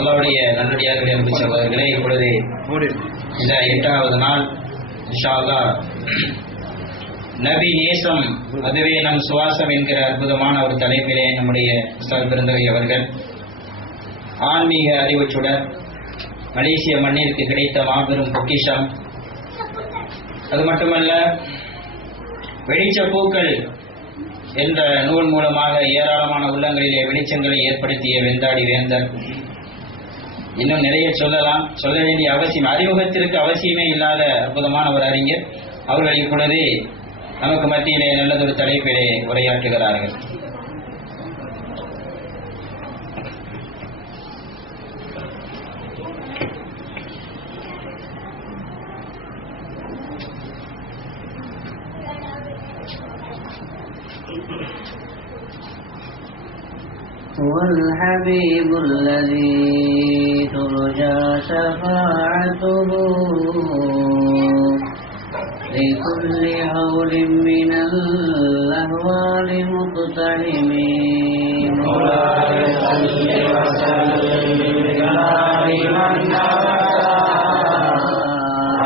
அல்லாஹ்வுடைய நல்லடியார்களே, அன்பு சகோதரர்களே, இப்பொழுது இந்த 8வது நாள் இன்ஷா அல்லாஹ் நபி நேசம் அதுவே நம் சுவாசம் என்கிற அற்புதமான ஒரு தலைப்பிலே நம்முடைய உஸ்தாத் பெருந்தகை அவர்கள் ஆன்மீக அறிவுச்சுடர் மலேசிய மண்ணிற்கு கிடைத்த மாபெரும் பொக்கிஷம், அது மட்டுமல்ல வெளிச்ச பூக்கள் என்ற நூல் மூலமாக ஏராளமான உள்ளங்களிலே வெளிச்சங்களை ஏற்படுத்திய வெந்தாடி வேந்தர். இன்னும் நிறைய சொல்லலாம், சொல்ல வேண்டிய அவசியம், அறிமுகத்திற்கு அவசியமே இல்லாத அற்புதமான ஒரு அறிஞர் அவர்கள் இப்பொழுது நமக்கு மத்தியிலே நல்லதொரு தலைப்பிலே உரையாற்றுகிறார்கள். هو الحبيب الذي ترجى شفاعته لكل هول من الأهوال مقتحمين. مولاي صل وسلم دائما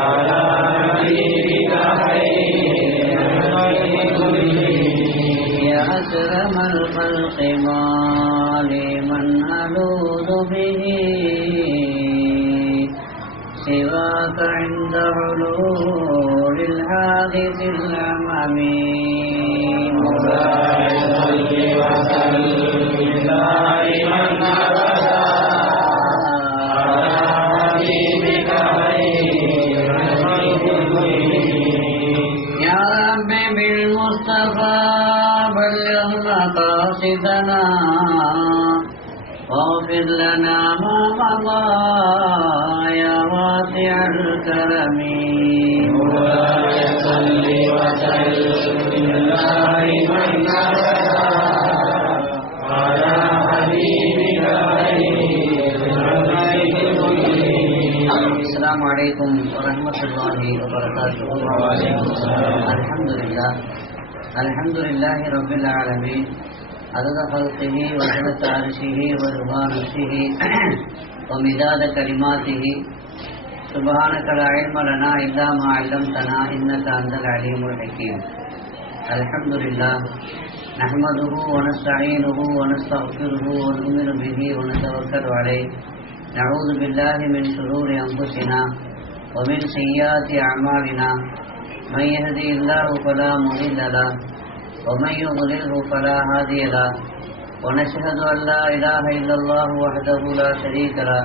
على حبيبك خير الخلق كلهم يا أكرم الخلق ما لمن ألوذ به سواك عند علول الحادث الأمامين. مولاي صل وسلم دائما أبدا على حبيبك خير الخلق كلهم يا رب بالمصطفى بلغ مقاصدنا واغفر لنا ما مضى يا واسع الكرم. مولاي صل وسلم دائما ابدا على حبيبك خير الخلق كلهم. السلام عليكم ورحمة الله وبركاته. الحمد لله رب العالمين عدد خلقه وزنة عرشه ورضا نفسه ومداد كلماته. سبحانك لا علم لنا إلا ما علمتنا إنك أنت العليم الحكيم. الحمد لله نحمده ونستعينه ونستغفره ونؤمن به ونتوكل عليه. نعوذ بالله من شرور أنفسنا ومن سيئات أعمالنا. من يهدي الله فلا مضل له ومن يضلله فلا هادي له. ونشهد أن لا إله إلا الله وحده لا شريك له.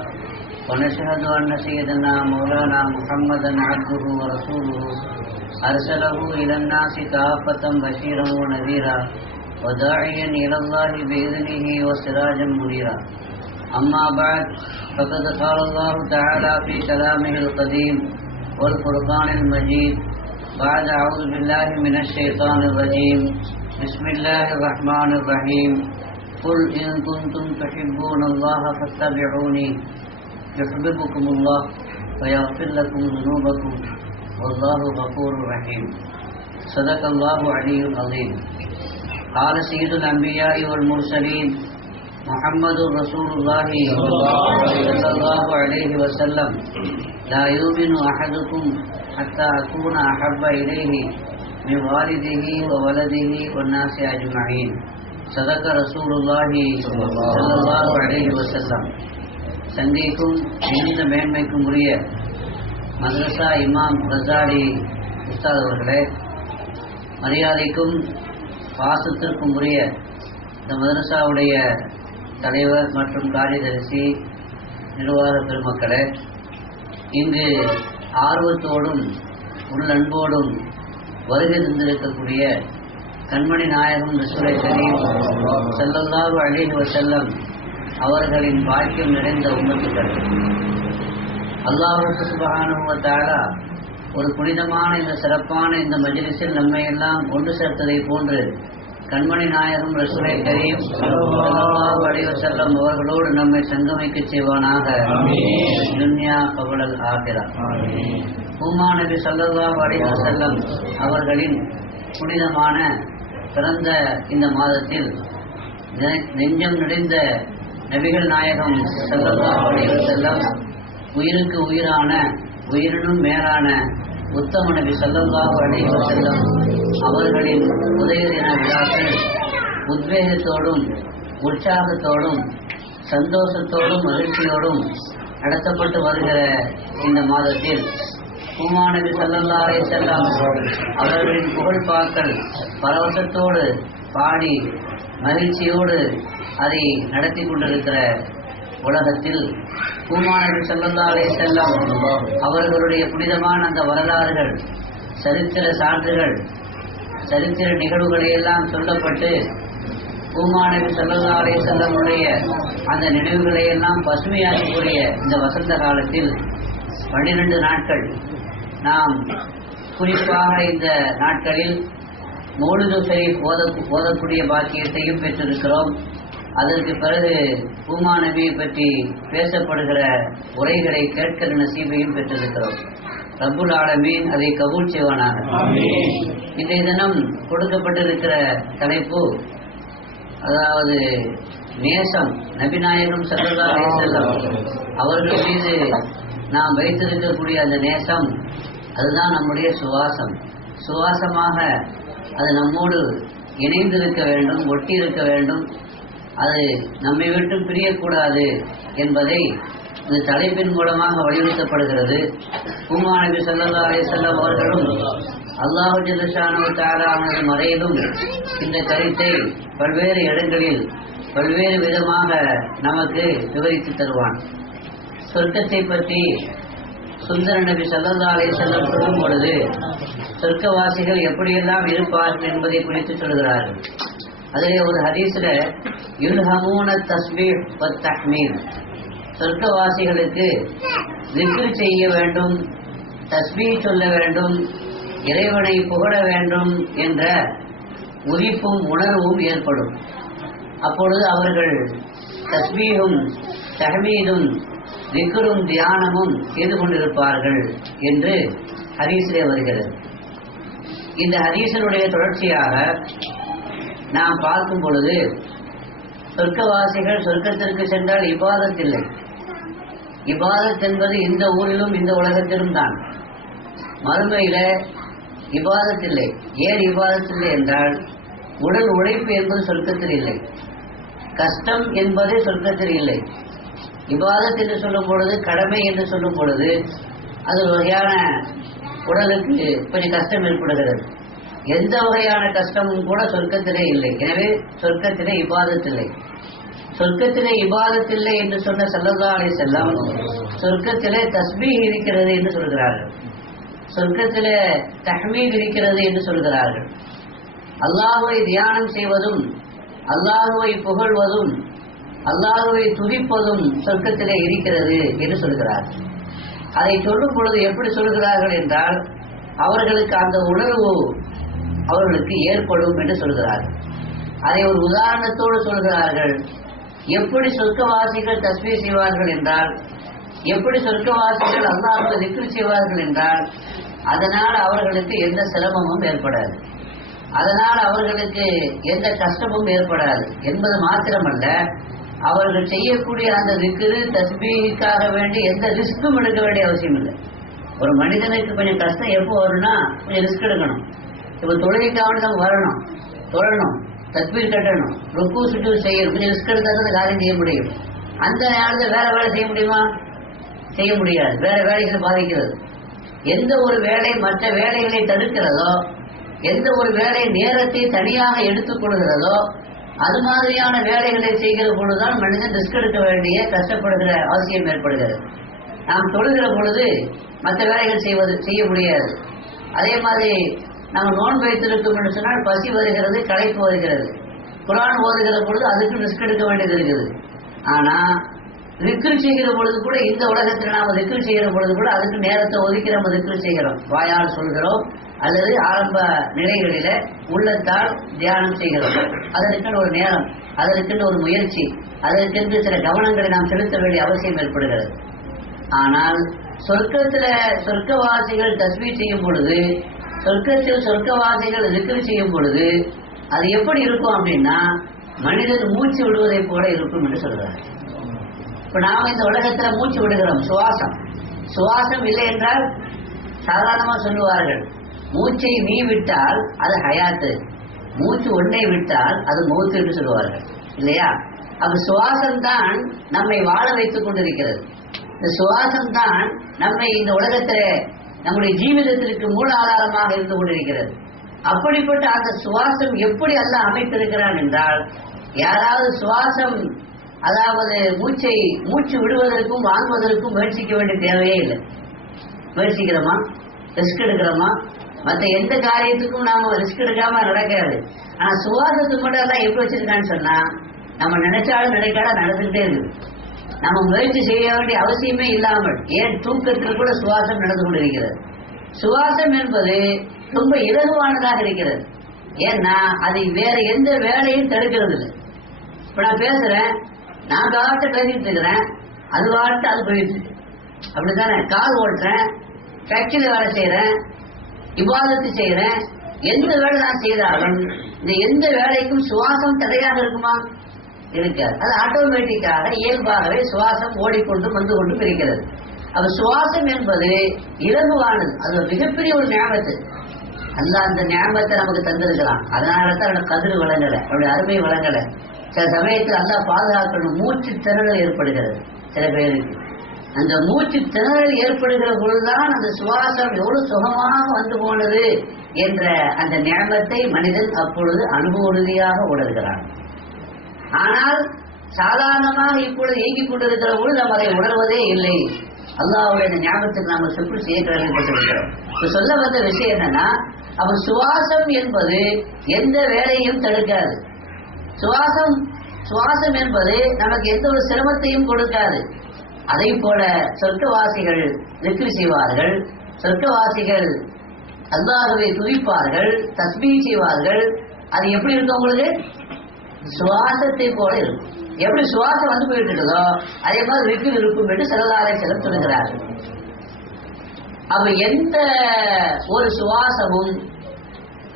ونشهد أن سيدنا مولانا محمدا عبده ورسوله أرسله إلى الناس كافة بشيرا ونذيرا وداعيا إلى الله بإذنه وسراجا منيرا. أما بعد، فقد قال الله تعالى في كلامه القديم والفرقان المجيد بعد أعوذ بالله من الشيطان الرجيم. بسم الله الرحمن الرحيم. قل إن كنتم تحبون الله فاتبعوني يحببكم الله ويغفر لكم ذنوبكم والله غفور رحيم. صدق الله علي العظيم. قال سيد الأنبياء والمرسلين محمد رسول الله صلى الله عليه وسلم لا يؤمن أحدكم حتى أكون أحب إليه من والده وولده والناس أجمعين. صدق رسول الله صلى الله عليه وسلم. சங்கைக்கும் மிகுந்த மேன்மைக்கும் உரிய மதரசா இமாம் கசாலி உஸ்தாத் அவர்களே, மரியாதைக்கும் பாசத்திற்கும் உரிய இந்த மதரசாவுடைய தலைவர் மற்றும் காரியதரிசி நிர்வாக பெருமக்களே, இங்கு ஆர்வத்தோடும் உள்ளன்போடும் வருகை தந்திருக்கக்கூடிய கண்மணி நாயகம் ரசூலை கரீம் ஸல்லல்லாஹு அலைஹி வஸல்லம் அவர்களின் பாக்கியம் நிறைந்த உம்மத்துக்கள், அல்லாஹ் சுப்ஹானஹு வ தஆலா ஒரு புனிதமான இந்த சிறப்பான இந்த மஜ்லிஸில் நம்மை எல்லாம் ஒன்று சேர்த்ததை போன்று கண்மணி நாயகம் ரசூலை கரீம் ஸல்லல்லாஹு அலைஹி வஸல்லம் அவர்களோடு நம்மை சங்கமிக்க செய்வானாக. துன்யா கபலல் ஆகிரா. நபி ஸல்லல்லாஹு அலைஹி வஸல்லம் அவர்களின் புனிதமான பிறந்த இந்த மாதத்தில் நெஞ்சம் நிறைந்த நபிகள் நாயகம் ஸல்லல்லாஹு அலைஹி வஸல்லம், உயிருக்கு உயிரான உயிரினும் மேலான உத்தம நபி ஸல்லல்லாஹு அலைஹி வஸல்லம் அவர்களின் உதய தின விழாக்கள் உத்வேகத்தோடும் உற்சாகத்தோடும் சந்தோஷத்தோடும் மகிழ்ச்சியோடும் நடத்தப்பட்டு வருகிற இந்த மாதத்தில் உம்மா நபி ஸல்லல்லாஹு அலைஹி வஸல்லம் அவர்களின் புகழ்பாக்கள் பரவசத்தோடு பாடி மகிழ்ச்சியோடு அதை நடத்தி கொண்டிருக்கிற உலகத்தில் உம்மா நபி ஸல்லல்லாஹு அலைஹி வஸல்லம் அவர்களுடைய புனிதமான அந்த வரலாறுகள், சரித்திர சான்றுகள், சரித்திர நிகழ்வுகளை எல்லாம் சொல்லப்பட்டு உம்மா நபி ஸல்லல்லாஹு அலைஹி வஸல்லமுடைய அந்த நினைவுகளை எல்லாம் பசுமையாக்கக்கூடிய இந்த வசந்த காலத்தில் 12 நாட்கள் நாம் குறிப்பாக இந்த நாட்களில் மௌலிது ஷரீஃப் ஓதக்கூடிய பாக்கியத்தையும் பெற்றிருக்கிறோம். அதற்கு பிறகு உம்மா நபியை பற்றி பேசப்படுகிற உரைகளை கேட்கிற நசீபையும் பெற்றிருக்கிறோம். ரப்புல் ஆலமீன் அதை கபூல் செய்வானாக. இன்றைய தினம் கொடுக்கப்பட்டிருக்கிற தலைப்பு, அதாவது நேசம், நபிநாயகம் ஸல்லல்லாஹு அலைஹி வஸல்லம் அவர்கள் மீது நாம் வைத்திருக்கக்கூடிய அந்த நேசம், அதுதான் நம்முடைய சுவாசம். சுவாசமாக அது நம்மோடு இணைந்திருக்க வேண்டும், ஒட்டி இருக்க வேண்டும், அது நம்மை விட்டு பிரியக்கூடாது என்பதை இந்த தலைப்பின் மூலமாக வலியுறுத்தப்படுகிறது. உம்மா நபி ஸல்லல்லாஹு அலைஹி வஸல்லம் அவர்களும் அல்லாஹ் ஜல்ல ஷானஹு வ தஆலா அவனது மறையிலும் இந்த கருத்தை பல்வேறு இடங்களில் பல்வேறு விதமாக நமக்கு விவரித்து தருவான். சொர்க்கத்தை பற்றி சுந்தர நபி ஸல்லல்லாஹு அலைஹி வஸல்லம் சொல்லும் பொழுது சொர்க்கவாசிகள் எப்படியெல்லாம் இருப்பார்கள் என்பதை குறித்து சொல்கிறார்கள். அதிலே ஒரு ஹதீஸ்ல யுல்ஹமூன தஸ்பீஹ் வ தஹ்மீத், சொர்க்கவாசிகளுக்கு திக்ர் செய்ய வேண்டும், தஸ்பீஹ் சொல்ல வேண்டும், இறைவனை புகழ வேண்டும் என்ற உதிப்பும் உணர்வும் ஏற்படும். அப்பொழுது அவர்கள் தஸ்பீஹும் தஹ்மீதும் திக்ரும் தியானமும் செய்து கொண்டிருப்பார்கள் என்று ஹதீஸிலே வருகிறது. இந்த ஹதீஸினுடைய தொடர்ச்சியாக நாம் பார்க்கும் பொழுது சொர்க்கவாசிகள் சொர்க்கத்திற்கு சென்றால் இபாதத் இல்லை. இபாதத் என்பது இந்த ஊரிலும் இந்த உலகத்திலும் தான். மறுமையில இபாதத் இல்லை. ஏன் இபாதத் இல்லை என்றால், உடல் உழைப்பு என்பது சொர்க்கத்தில் இல்லை, கஷ்டம் என்பது சொர்க்கத்தில் இல்லை. இபாதத் என்று சொல்லும் பொழுது, கடமை என்று சொல்லும் பொழுது, அது ஒரு வகையான உடலுக்கு கொஞ்சம் கஷ்டம் ஏற்படுகிறது. எந்த வகையான கஷ்டமும் கூட சொர்க்கத்திலே இல்லை. எனவே சொர்க்கத்திலே இபாதத் இல்லை. சொர்க்கத்திலே இபாதத் இல்லை என்று சொன்ன ஸல்லல்லாஹு அலைஹி வஸல்லம் சொர்க்கத்திலே தஸ்பீஹ் இருக்கிறது என்று சொல்கிறார்கள், சொர்க்கத்திலே தஹ்மீத் இருக்கிறது என்று சொல்கிறார்கள். அல்லாஹ்வை தியானம் செய்வதும் அல்லாஹ்வை புகழ்வதும் அல்லாஹ்வை துதிப்பதும் சொர்க்கத்திலே இருக்கிறது என்று சொல்கிறார்கள். அதை சொல்லும் பொழுது எப்படி சொல்கிறார்கள் என்றால், அவர்களுக்கு அந்த உணர்வு அவர்களுக்கு ஏற்படும் என்று சொல்கிறார்கள். அதை ஒரு உதாரணத்தோடு சொல்கிறார்கள். எப்படி சொர்க்கவாசிகள் தஸ்பீஹ் செய்வார்கள் என்றால், எப்படி சொர்க்கவாசிகள் அல்லாஹ்வை திக்ர் செய்வார்கள் என்றால், அதனால் அவர்களுக்கு எந்த சிரமமும் ஏற்படாது, அதனால் அவர்களுக்கு எந்த கஷ்டமும் ஏற்படாது என்பது மாத்திரமல்ல, அவர்கள் செய்யக்கூடிய அந்த திக்ரு தஸ்பீஹுக்காக வேண்டி எந்த ரிஸ்க்கும் எடுக்க வேண்டிய அவசியம் இல்லை. ஒரு மனிதனுக்கு கொஞ்சம் கஷ்டம் எப்போ வரும்னா, கொஞ்சம் ரிஸ்க் எடுக்கணும். இப்போ தொழுகைக்காக நம்ம வரணும், தொழணும், தக்பீர் கட்டணும், ருக்கு சுற்று செய்யணும், கொஞ்சம் ரிஸ்க் எடுத்தால் தான் காரியம் செய்ய முடியும். அந்த நேரத்தில் வேற வேலை செய்ய முடியுமா? செய்ய முடியாது. வேற வேலைகளை பாதிக்கிறது. எந்த ஒரு வேலை மற்ற வேலைகளை தடுக்கிறதோ, எந்த ஒரு வேலை நேரத்தை தனியாக எடுத்துக் கொள்கிறதோ, அது மாதிரியான வேலைகளை செய்கிற பொழுதுதான் மனிதன் ரிஸ்க் எடுக்க வேண்டிய கஷ்டப்படுகிற அவசியம் ஏற்படுகிறது. நாம் தொழுகிற பொழுது மற்ற வேலைகள் செய்ய முடியாது. அதே மாதிரி நம்ம நோன்பு வைத்திருக்கும் என்று சொன்னால் பசி வருகிறது, களைப்பு வருகிறது. குர்ஆன் ஓதுகிற பொழுது அதுக்கு ரிஸ்க் எடுக்க வேண்டியது இருக்குது. ஆனா திக்ர் செய்கிற பொழுது கூட, இந்த உலகத்தில் நாம திக்ர் செய்கிற பொழுது கூட அதுக்கு நேரத்தை ஒதுக்கி நம்ம திக்ர் செய்கிறோம். வாயால் சொல்கிறோம் அல்லது ஆரம்ப நிலைகளில உள்ளத்தால் தியானம் செய்கிறோம். அதற்கென்று ஒரு நேரம், அதற்கென்று ஒரு முயற்சி, அதற்கென்று சில கவனங்களை நாம் செலுத்த வேண்டிய அவசியம் ஏற்படுகிறது. ஆனால் சொர்க்கத்துல சொர்க்கவாசிகள் தஸ்பீஹ் செய்யும் பொழுது, சொர்க்கத்தில் சொர்க்கவாசிகள் திக்ர் செய்யும் பொழுது, அது எப்படி இருக்கும் அப்படின்னா மனிதன் மூச்சு விடுவதை போல இருக்கும் என்று சொல்றாரு. இப்ப நாம இந்த உலகத்துல மூச்சு விடுகிறோம், சுவாசம் இல்லை என்றால் சாதாரணமா சொல்லுவார்கள், மூச்சை நீ விட்டால் அது ஹயாத்து, மூச்சு ஒன்றை விட்டால் அது மௌத்து என்று சொல்லுவார்கள் இல்லையா? அப்ப சுவாசம் தான் நம்மை வாழ வைத்துக் கொண்டிருக்கிறது. இந்த சுவாசம் தான் நம்மை இந்த உலகத்தில நம்முடைய ஜீவிதத்திற்கு மூல ஆதாரமாக இருந்து கொண்டிருக்கிறது. அப்படிப்பட்ட அந்த சுவாசம் எப்படி அல்லாஹ் அமைத்திருக்கிறான் என்றால், யாராவது சுவாசம் அதாவது மூச்சு விடுவதற்கும் வாங்குவதற்கும் முயற்சிக்க வேண்டிய தேவையே இல்லை. முயற்சிக்கிறோமா, ரிஸ்க் எடுக்கிறோமா? மற்ற எந்த காரியத்துக்கும் நாம ரிஸ்க் எடுக்காம நடக்காது. ஆனா சுவாசத்துக்கு மட்டும் எல்லாம் எப்படி வச்சிருக்கான்னு சொன்னா, நம்ம நினைச்சாலும் நினைக்காத நடந்துகிட்டே இருக்கு. நம்ம முயற்சி செய்ய வேண்டிய அவசியமே இல்லாமல், ஏன் தூக்கத்தில் கூட சுவாசம் நடந்து கொண்டிருக்கிறது. சுவாசம் என்பது ரொம்ப இலகுவானதாக இருக்கிறது. ஏன்னா அது வேற எந்த வேலையும் தடுக்கிறது இல்லை. இப்ப நான் பேசுறேன், நான் காட்ட பேசிட்டு இருக்கிறேன், அது வாட்டு அது போயிட்டு இருக்கு. அப்படித்தானே? கார் ஓட்டுறேன், ஃபேக்டரியில வேலை செய்யறேன், இபாதத்து செய்யறேன், எந்த வேலை நான் செய்தாலும் இந்த எந்த வேலைக்கும் சுவாசம் தடையாக இருக்குமா? இருக்காது. அது ஆட்டோமேட்டிக்காக இயல்பாகவே சுவாசம் ஓடிக்கொண்டு வந்து கொண்டும் இருக்கிறது. அப்ப சுவாசம் என்பது இலகுவானது, அது மிகப்பெரிய ஒரு ஞாபகத்து. அல்லாஹ் அந்த ஞாபகத்தை நமக்கு தந்திருக்கலாம். அதனாலதான் அவனோட கதிர் வழங்கலை, அவனுடைய அருமை வழங்கலை. சில சமயத்தில் அல்லாஹ் பாதுகாக்கணும், மூச்சு திணறல் ஏற்படுகிறது சில பேருக்கு. அந்த மூச்சு திணறல் ஏற்படுகிற பொழுதுதான் அந்த சுவாசம் எவ்வளவு சுகமாக வந்து போனது என்ற அந்த ஞாபகத்தை மனிதன் அப்பொழுது அனுபவ ரீதியாக உணர்கிறான். ஆனால் சாதாரணமாக இப்பொழுது இயங்கிக் கொண்டிருக்கிற பொழுது நாம் அதை உணர்வதே இல்லை. அல்லாஹ்வுடைய ஞாபகத்துக்கு நாம் சுற்று செய்ய கடமைப்பட்டிருக்கிறோம். இப்ப சொல்ல வந்த விஷயம் என்னன்னா, அப்ப சுவாசம் என்பது எந்த வேலையும் தடுக்காது. சுவாசம் என்பது நமக்கு எந்த ஒரு சிரமத்தையும் கொடுக்காது. அதை போல சொர்க்கவாசிகள் திக்ர் செய்வார்கள், சொர்க்கவாசிகள் அல்லாஹ்வை துதிப்பார்கள், தஸ்பீஹ் செய்வார்கள். அது எப்படி இருக்கும்? உங்களுக்கு சுவாசத்தை போல இருக்கும். எப்படி சுவாசம் வந்து போயிட்டு இருக்குதோ அதே மாதிரி விக்கில் இருக்கும் என்று சிலதாரை சிலர் சொல்லுகிறார்கள். அப்ப எந்த ஒரு சுவாசமும்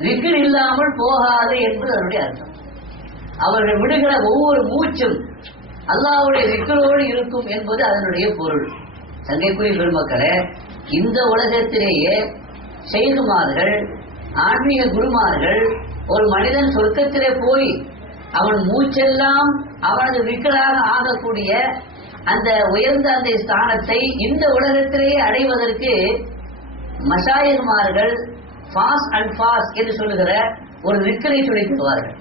விக்கில் இல்லாமல் போகாது என்பது அதனுடைய அர்த்தம். அவர்கள் விடுகிற ஒவ்வொரு மூச்சும் அல்லாஹ்வுடைய விக்கிரோடு இருக்கும் என்பது அதனுடைய பொருள். சங்கைக்குரிய பெருமக்களே, இந்த உலகத்திலேயே செய்குமார்கள், ஆன்மீக குருமார்கள், ஒரு மனிதன் சொர்க்கத்திலே போய் அவன் மூச்செல்லாம் அவனது விக்கராக ஆகக்கூடிய அந்த உயர்ந்த அந்த ஸ்தானத்தை இந்த உலகத்திலேயே அடைவதற்கு மஷாயிர்மார்கள் ஃபாஸ் அண்ட் ஃபாஸ் என்று சொல்லுகிற ஒரு விக்கரை சொல்லித் தருவார்கள்.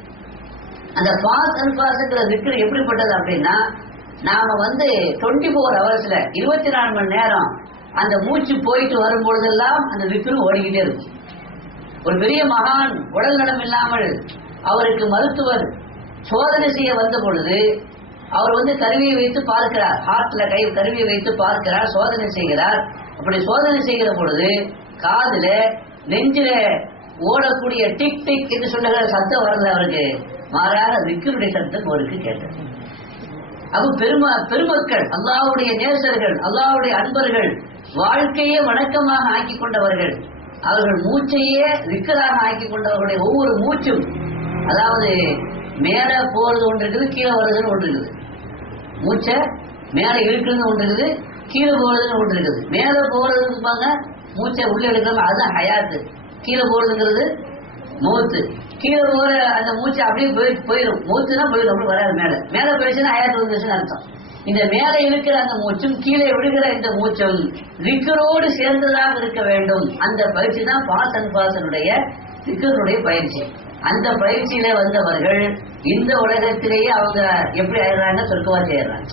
அந்த ஃபாஸ் அண்ட் ஃபாஸ்ங்கிற விக்கர் எப்படிப்பட்டது அப்படின்னா, நாம 24 ஹவர்ஸ்ல 24 மணி நேரம் அந்த மூச்சு போயிட்டு வரும் பொழுதெல்லாம் அந்த விக்கரும் ஓடிக்கிட்டே இருக்கும். ஒரு பெரிய மகான் உடல் நலம் இல்லாமல் அவருக்கு மருத்துவர் சோதனை செய்ய வந்த பொழுது அவர் கருவியை வைத்து பார்க்கிறார், ஹார்ட்ல கருவியை வைத்து பார்க்கிறார், சோதனை செய்கிறார். அப்படி சோதனை செய்கிற பொழுது காதுல நெஞ்சில ஓடக்கூடிய டிக் டிக் என்று சொல்லுகிற சத்தம் வரல அவருக்கு, மாறாக விக்கருடைய சத்தம் அவருக்கு கேட்டது. அப்ப பெருமக்கள், அல்லாஹ்வுடைய நேசர்கள், அல்லாஹ்வுடைய அன்பர்கள், வாழ்க்கையே வணக்கமாக ஆக்கி கொண்டவர்கள், அவர்கள் மூச்சையே விக்கராக ஆக்கி கொண்டவர்களுடைய ஒவ்வொரு மூச்சும், அதாவது மேல போறது ஒன்று இருக்குது, கீழே வருதுன்னு ஒன்று இருக்குது. மூச்சை மேல இழுக்குன்னு ஒன்று இருக்குது, கீழே போறதுன்னு ஒன்று இருக்குது. மேல போறதுன்னு பாங்க மூச்சை உள்ள எடுக்கிறது, அதுதான் ஹயாத்து. கீழே போறதுங்கிறது மௌத்து. கீழே போற அந்த மூச்சை அப்படியே போயிடும், மௌத்துனா போயிடும், அப்படி வராது. மேல போயிடுச்சுன்னா ஹயாத்து வந்துச்சுன்னு அர்த்தம். இந்த மேல இருக்கிற அந்த மூச்சும் கீழே விடுகிற இந்த மூச்சும் விக்கரோடு சேர்ந்ததாக இருக்க வேண்டும். அந்த பயிற்சி தான் பாஸ் அண்ட் பாசனுடைய விக்கருடைய பயிற்சி. அந்த பயிற்சியில வந்தவர்கள் இந்த உலகத்திலேயே அவங்க எப்படி ஆயிடுறாங்க? சொர்க்கவாசி ஆயிடுறாங்க.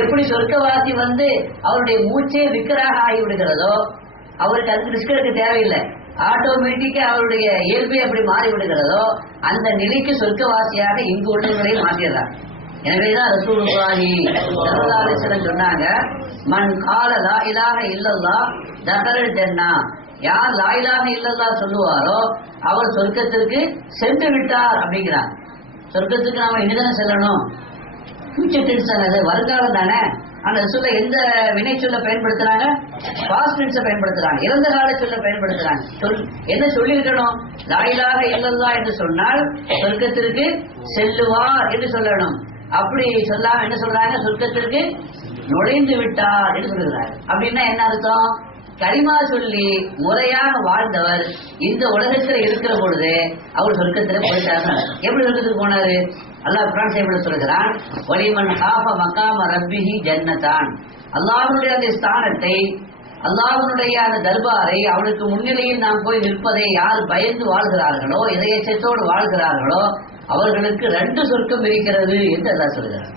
எப்படி சொர்க்கவாசி அவருடைய மூச்சே விக்கராக ஆகிவிடுகிறதோ, அவருக்கு அதுக்கு ரிஸ்க் எடுக்க தேவையில்லை, ஆட்டோமேட்டிக்கா அவருடைய இயல்பை அப்படி மாறி விடுகிறதோ, அந்த நிலைக்கு சொர்க்கவாசியாக இங்கு உள்ளவர்களை மாற்றிடுறாங்க. எனவேதான் ரசூலுல்லாஹி ஸல்லல்லாஹு அலைஹி வஸல்லம் சொன்னாங்க, மன் கால லா இலாஹ இல்லல்லாஹ் தஹலல் ஜன்னா. யார் லா இலாஹ இல்லல்லாஹ் சொல்லுவாரோ அவர் சொர்க்கத்திற்கு சென்று விட்டார் அப்படிங்கிறார். சொர்க்கத்துக்கு நாம இனிதானே செல்லணும், ஃபியூச்சர் டென்ஸ் தானே, அது வருங்காலம் தானே. ஆனா சொல்ல எந்த வினை சொல்ல பயன்படுத்துறாங்க? பாஸ்ட் டென்ஸை பயன்படுத்துறாங்க, இறந்த கால சொல்ல பயன்படுத்துறாங்க. என்ன சொல்லியிருக்கணும்? லா இலாஹ இல்லல்லாஹ் என்று சொன்னால் சொர்க்கத்திற்கு செல்லுவார் என்று சொல்லணும். அப்படி சொல்லாம என்ன சொல்றாங்க? சொர்க்கத்திற்கு நுழைந்து விட்டார் என்று சொல்லுகிறார். அப்படின்னா என்ன அர்த்தம்? கலிமா சொல்லி முறையாக வாழ்ந்தவர் இந்த உலகத்தில் இருக்கிற பொழுது அவர் சொர்க்கத்துல போயிட்டாரு. எப்படி சொர்க்கத்துக்கு போனாரு? அல்லாஹ் குர்ஆன் ஷரீஃப்ல சொல்கிறான், வலிமன் காஃப மகாம ரப்பிஹி ஜன்னதான். அல்லாஹ்வுடைய அந்த ஸ்தானத்தை, அல்லாஹ்வுடைய அந்த தர்பாரை, அவனுக்கு முன்னிலையில் நாம் போய் நிற்பதை யார் பயந்து வாழ்கிறார்களோ, இதயத்தோடு வாழ்கிறார்களோ அவர்களுக்கு 2 சொர்க்கம் இருக்கிறது என்று அல்லாஹ் சொல்கிறார்.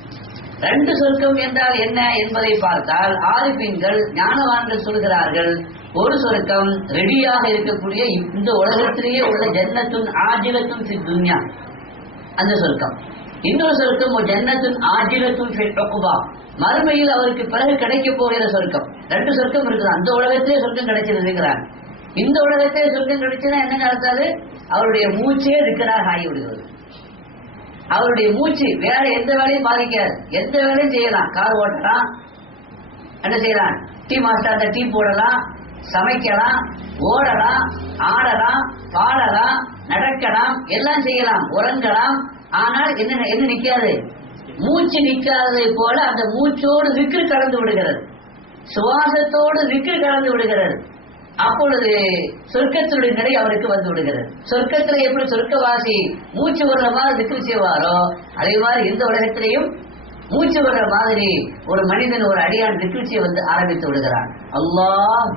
2 சொர்க்கம் என்றால் என்ன என்பதை பார்த்தால் ஆரிஃபீன்கள் ஞானவான்கள் சொல்கிறார்கள், ஒரு சொர்க்கம் ரெடியாக இருக்கக்கூடிய இந்த உலகத்திலேயே உள்ள ஜன்னத்துன் ஆஜிலத்துன் ஃபி துன்யா அந்த சொர்க்கம். இன்னொரு சொர்க்கம் ஜன்னத்துன் ஆஜிலத்துன் ஃபி உக்பா, மறுமையில் அவருக்கு பிறகு கிடைக்க போகிற சொர்க்கம். 2 சொர்க்கம் இருக்குது. அந்த உலகத்திலே சொர்க்கம் கிடைச்சிருக்கிறார். இந்த உலகத்திலே சொர்க்கம் கிடைச்சுன்னா என்ன நடத்தாது? அவருடைய மூச்சே இருக்கிறார் ஆகிவிடுகிறது. அவருடைய மூச்சு வேற எந்த வேலையும் பாதிக்காது, எந்த வேலையும் செய்யலாம். கார் ஓட்டலாம், என்ன செய்யலாம்? டீ மாஸ்டர் டீ போடலாம், சமைக்கலாம், ஓடலாம், ஆடலாம், பாடலாம், நடக்கலாம், எல்லாம் செய்யலாம், உறங்கலாம். ஆனால் என்ன நிக்காது? மூச்சு நிக்காததை போல அந்த மூச்சோடு விக்ரு கலந்து விடுகிறது, சுவாசத்தோடு விக்ரு கலந்து விடுகிறது. அப்பொழுது சொர்க்கத்தினுடைய நிலை அவருக்கு வந்து விடுகிறது. சொர்க்கத்தில் எப்படி சொர்க்கவாசி மூச்சு வர்ற மாதிரி விக்ரி செய்வாரோ அதே மாதிரி இந்த உலகத்திலையும் மூச்சு வர்ற மாதிரி ஒரு மனிதன், ஒரு அடியான் விக்ரிச்சியை வந்து ஆரம்பித்து விடுகிறான். அல்லாஹ்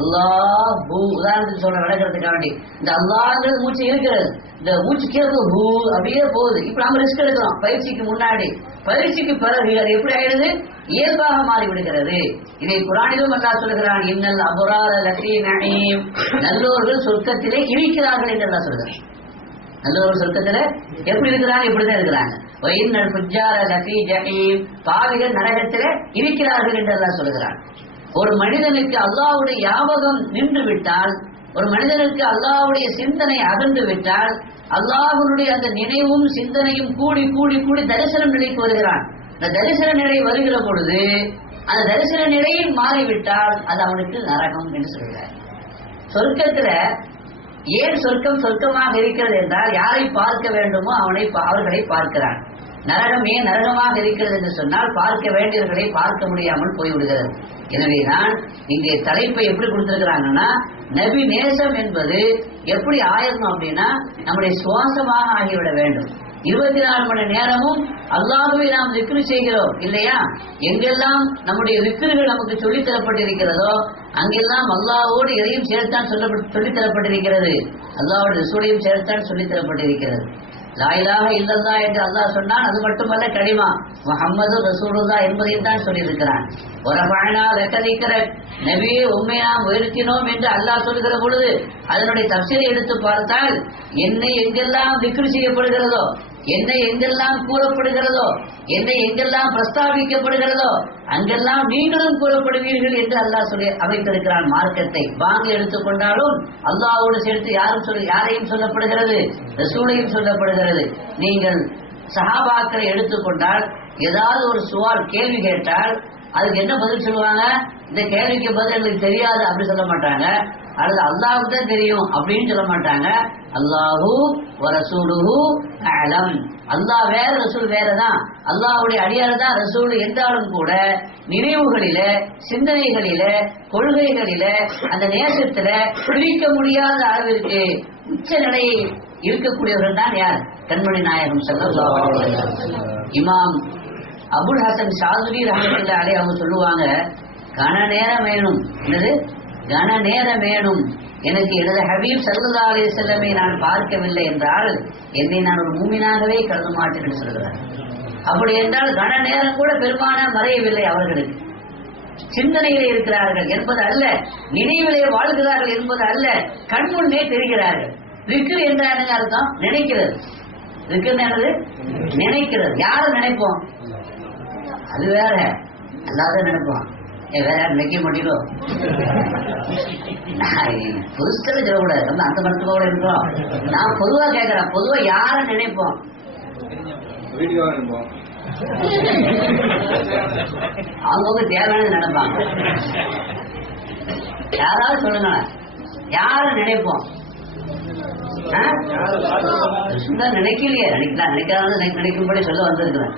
அல்லாஹ். உதாரணத்துக்கு சொல்ற விளக்கிறதுக்காக வேண்டி இந்த அல்லாஹ்ங்கிறது மூச்சு இருக்கிறது, இந்த மூச்சு கேட்க ஹூ அப்படியே போகுது. இப்ப நாம ரிஸ்க் எடுக்கிறோம் பயிற்சிக்கு முன்னாடி, பயிற்சிக்கு பிறகு அது எப்படி ஆயிடுது? இயல்பாக மாறிவிடுகிறது. இதை குர்ஆனிலும் அல்லாஹ் சொல்கிறான், இன்னல் அபரார லஃபீ நஈம், நல்லோர்கள் சொர்க்கத்திலே இருக்கிறார்கள் என்று அல்லாஹ் சொல்கிறான். நல்லோர்கள் சொர்க்கத்திலே எப்படி இருக்கிறாங்க? இப்படிதான் இருக்கிறாங்க. வஇன்னல் ஃபுஜ்ஜார லஃபீ ஜஹீம், பாவிகள் நரகத்திலே இருக்கிறார்கள் என்று அல்லாஹ் சொல்கிறான். ஒரு மனிதனுக்கு அல்லாஹ்வுடைய ஞாபகம் நின்று விட்டால், ஒரு மனிதனுக்கு அல்லாஹ்வுடைய சிந்தனை அகன்று விட்டால், அல்லாஹ்வுடைய அந்த நினைவும் சிந்தனையும் கூடி கூடி கூடி தரிசனம் நிலைக்கு வருகிறான். அந்த தரிசன நிலை வருகிற பொழுது அந்த தரிசன நிலையில் மாறிவிட்டால் அது அவனுக்கு நரகம் என்று சொல்கிறார். சொர்க்கத்துல ஏன் சொர்க்கம் சொர்க்கமாக இருக்கிறது என்றால், யாரை பார்க்க வேண்டுமோ அவர்களை பார்க்கிறான். நரகம் ஏன் நரகமாக இருக்கிறது என்று சொன்னால், பார்க்க வேண்டியவர்களை பார்க்க முடியாமல் போய்விடுகிறது. எனவேதான் இங்கே தலைப்பை எப்படி கொடுத்திருக்கிறாங்கன்னா, நபி நேசம் என்பது எப்படி ஆயிரணும் அப்படின்னா நம்முடைய சுவாசமாக ஆகிவிட வேண்டும். 24 மணி நேரமும் அல்லாஹ்வை நாம் விக்ரு செய்கிறோம் இல்லையா? எங்கெல்லாம் நம்முடைய விக்ருகள் நமக்கு சொல்லித் தரப்பட்டிருக்கிறதோ அங்கெல்லாம் அல்லாஹ்வோடு எதையும் சேர்த்தான் சொல்லித் தரப்பட்டிருக்கிறது, அல்லாஹ்வோட ரசூலையும் சேர்த்தான் சொல்லித் தரப்பட்டிருக்கிறது. லா இலாஹ இல்லல்லாஹ் என்று அல்லாஹ் சொன்னான். அது மட்டுமல்ல, கலிமா முஹம்மது ரசூலுல்லாஹ் என்பதையும் தான் சொல்லியிருக்கிறான். வரஃபஅனா லக திக்ரக், நபியே உம்மை நாம் உயர்த்தினோம் என்று அல்லாஹ் சொல்லுகிற பொழுது அதனுடைய தஃசீரை எடுத்து பார்த்தால், என்னை எங்கெல்லாம் திக்ரு செய்யப்படுகிறதோ, என்னை எங்கெல்லாம் கூறப்படுகிறதோ, என்னை எங்கெல்லாம் பிரஸ்தாபிக்கப்படுகிறதோ அங்கெல்லாம் நீங்களும் கூறப்படுவீர்கள் என்று அல்லாஹ் சொல்லி அமைத்திருக்கிறான். மார்க்கத்தை வாங்க எடுத்துக்கொண்டாலும் அல்லாஹ்வோடு சேர்த்து யாரையும் சொல்லப்படுகிறது? ரசூலையும் சொல்லப்படுகிறது. நீங்கள் சஹாபாக்களை எடுத்துக்கொண்டால் ஏதாவது ஒரு சுவால் கேள்வி கேட்டால் அதுக்கு என்ன பதில் சொல்லுவாங்க? இந்த கேள்விக்கு பதில் எங்களுக்கு தெரியாது அப்படி சொல்ல மாட்டாங்க, அல்லது அல்லாஹ்வுக்கு தான் தெரியும் அப்படின்னு சொல்ல மாட்டாங்க. அல்லாஹு வ ரசூலுஹு அலம், அல்லாஹ் வேற ரசூல் வேறதான், அல்லாஹ்வுடைய அடியார் தான் ரசூல் என்றாலும் கூட நினைவுகளில, சிந்தனைகளில, கொள்கைகளில, அந்த நேசத்துல பிரிக்க முடியாத அளவிற்கு உச்ச நிலையை இருக்கக்கூடியவர்கள் தான் யார்? கண்மணி நாயகம் ஸல்லல்லாஹு அலைஹி வஸல்லம். இமாம் அபுல் ஹசன் ஷாதுலி ரஹ்மத்துல்லாஹி அலைஹி அவங்க சொல்லுவாங்க, கன நேரம் வேணும், என்னது கன நேரம் வேணும், எனக்கு எனது ஹபீப் ஸல்லல்லாஹு அலைஹி வஸல்லமை நான் பார்க்கவில்லை என்றால் என்னை நான் ஒரு மூமினாகவே கருத மாட்டேன் என்று சொல்கிறார். அப்படி என்றால் கன நேரம் கூட பெருமான மறையவில்லை அவர்களுக்கு. சிந்தனையிலே இருக்கிறார்கள் என்பது அல்ல, நினைவிலே வாழ்கிறார்கள் என்பது அல்ல, கண்முன்னே தெரிகிறார்கள். விக்ர் என்றால் என்ன அர்த்தம்? நினைக்கிறது. விக்ர் என்னது? நினைக்கிறது. யாரை நினைப்போம்? அது வேற, அல்லாத நினைப்போம். வேற யாரும் நினைக்க மாட்டீங்களோ? புதுசுல சொல்லக்கூடாது, நம்ம அந்த மருத்துவ கூட இருக்கிறோம். நான் பொதுவா கேட்கிறேன், பொதுவா யாரை நினைப்போம்? அவங்கவுங்க தேவையானது நினைப்பாங்க. யாராவது சொல்லுங்க, யார நினைப்போம்? நினைக்கலையே, நினைக்காத நினைக்கும்படி சொல்ல வந்திருக்கிறேன்.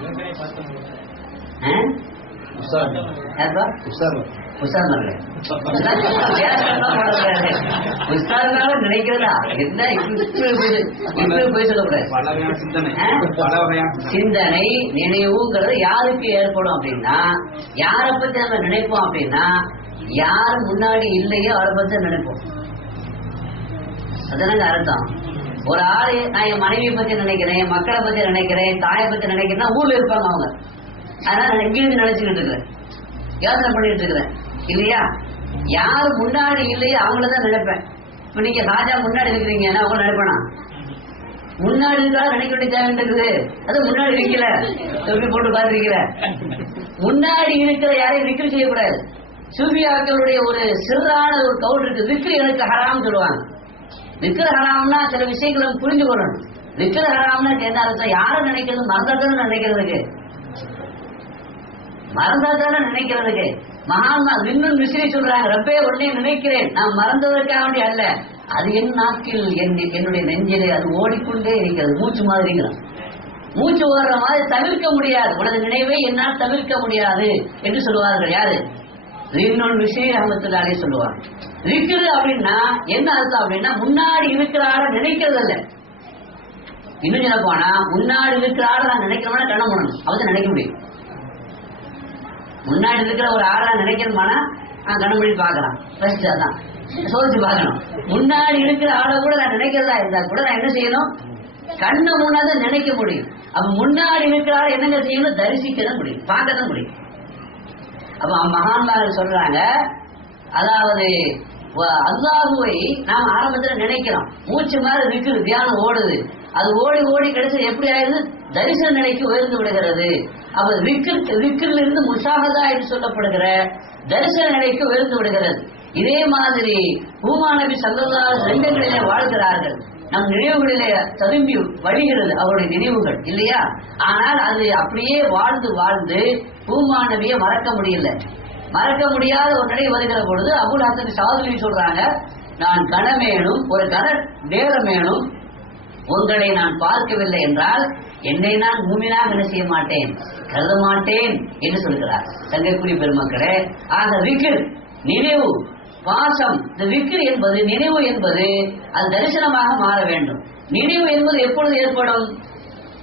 நினைக்கிறதா என்ன? போய் சொல்லக்கூடாது. சிந்தனை நினைவுங்கிறது யாருக்கு ஏற்படும் அப்படின்னா, யாரை பத்தி நம்ம நினைப்போம் அப்படின்னா, யாரு முன்னாடி இல்லையோ அவரை பத்தி நினைப்போம். அதுதானங்க அர்த்தம். ஒரு ஆளு நான் என் மனைவியை பத்தி நினைக்கிறேன், என் மக்களை பத்தி நினைக்கிறேன், தாயை பத்தி நினைக்கிறேன்னா ஊர்ல இருப்பாங்க அவங்க. அதனால நான் எங்கிருந்து நினைச்சுக்கிட்டு இருக்கிறேன், யோசனை பண்ணிட்டு இருக்கிறேன் இல்லையா? யாரு முன்னாடி இல்லையோ அவங்களதான் நினைப்பேன். இப்ப நீங்க ராஜா முன்னாடி இருக்கிறீங்கன்னா அவங்க நினைப்பேனா? முன்னாடி இருக்கா நினைக்க வேண்டிய தேவை இருக்குது. அது முன்னாடி இருக்கல, தொப்பி போட்டு பாத்துருக்கல. முன்னாடி இருக்கிற யாரையும் விக்ரி செய்யக்கூடாது. சூஃபியாக்களுடைய ஒரு சிறான ஒரு கவுல் இருக்கு, விக்ரி எனக்கு ஹராம் சொல்லுவாங்க. விக்ர ஹராம்னா சில விஷயங்களை புரிஞ்சு கொள்ளணும். விக்ர ஹராம்னா என்ன அர்த்தம்? யாரும் நினைக்கிறது மறந்தாதானே நினைக்கிறதுக்கு, மறந்தாதானே நினைக்கிறதுக்கு. மகான்மா இன்னும் மிஸ்ரி சொல்றாங்க, ரப்பே உடனே நினைக்கிறேன், நான் மறந்ததற்காக வேண்டிய அல்ல, அது என் நாக்கில் என்னுடைய நெஞ்சிலே அது ஓடிக்கொண்டே இருக்கிறது, மூச்சு மாதிரிங்கிறான். மூச்சு ஓடுற மாதிரி தவிர்க்க முடியாது, உனது நினைவை என்னால் தவிர்க்க முடியாது என்று சொல்லுவார்கள். யாரு? இன்னொன்று விஷயம் அஹமத்துல்லாலே சொல்லுவாங்க. இருக்குது அப்படின்னா என்ன அர்த்தம் அப்படின்னா, முன்னாடி இருக்கிற ஆளை நினைக்கிறது அல்ல. இன்னும் சொல்ல போனா, முன்னாடி இருக்கிற ஆளை நான் நினைக்கிறோம்னா கண்ண பண்ணணும், அவன் நினைக்க முடியும். முன்னாடி இருக்கிற ஒரு ஆளை நினைக்கிறோம்னா நான் கண்ணமொழி பார்க்கலாம், அதான் சோதிச்சு பார்க்கணும். முன்னாடி இருக்கிற ஆளை கூட நான் நினைக்கிறதா இருந்தா கூட நான் என்ன செய்யணும்? கண்ணை முன்னாதான் நினைக்க முடியும். அப்ப முன்னாடி இருக்கிற ஆளை என்னங்க செய்யணும்? தரிசிக்க தான் முடியும், பார்க்க தான் முடியும். அப்ப மகான்மார்கள் சொல்றாங்க, அதாவது அல்லாஹுவை நாம் ஆரம்பத்துல நினைக்கிறோம், மூச்சு மாதிரி இருக்குது, தியானம் ஓடுது, அது ஓடி ஓடி கிடைச்சது எப்படி ஆயிடுது? தரிசன நிலைக்கு உயர்ந்து விடுகிறது. அப்ப விக்கிரில் இருந்து முஷாஹதா என்று சொல்லப்படுகிற தரிசன நிலைக்கு உயர்ந்து விடுகிறது. இதே மாதிரி ஹூமா நபி ஸல்லல்லாஹு அலைஹி வஸல்லம் ரெண்டுகளிலே வாழ்கிறார்கள். நம் நினைவுகளிலே ததும்பி வழிகிறது அவருடைய நினைவுகள் இல்லையா? ஆனால் அது அப்படியே வாழ்ந்து வாழ்ந்து ஹூமா நபியை மறக்க முடியல. மறக்க முடியாத ஒரு நிலை வருகிற பொழுது அபுல் ஹசன் ஷாதுலி சொல்றாங்க, நான் கணமேனும் ஒரு கண நேரமேனும் உங்களை நான் பார்க்கவில்லை என்றால் என்னை நான் மூமினாக என்ன செய்ய மாட்டேன், கருத மாட்டேன் என்று சொல்கிறார். சங்கைக்குரிய பெருமக்களே, ஆக விக்ர் நினைவு பாசம், இந்த விக்ர் என்பது நினைவு என்பது அது தரிசனமாக மாற வேண்டும். நினைவு என்பது எப்பொழுது ஏற்படும்?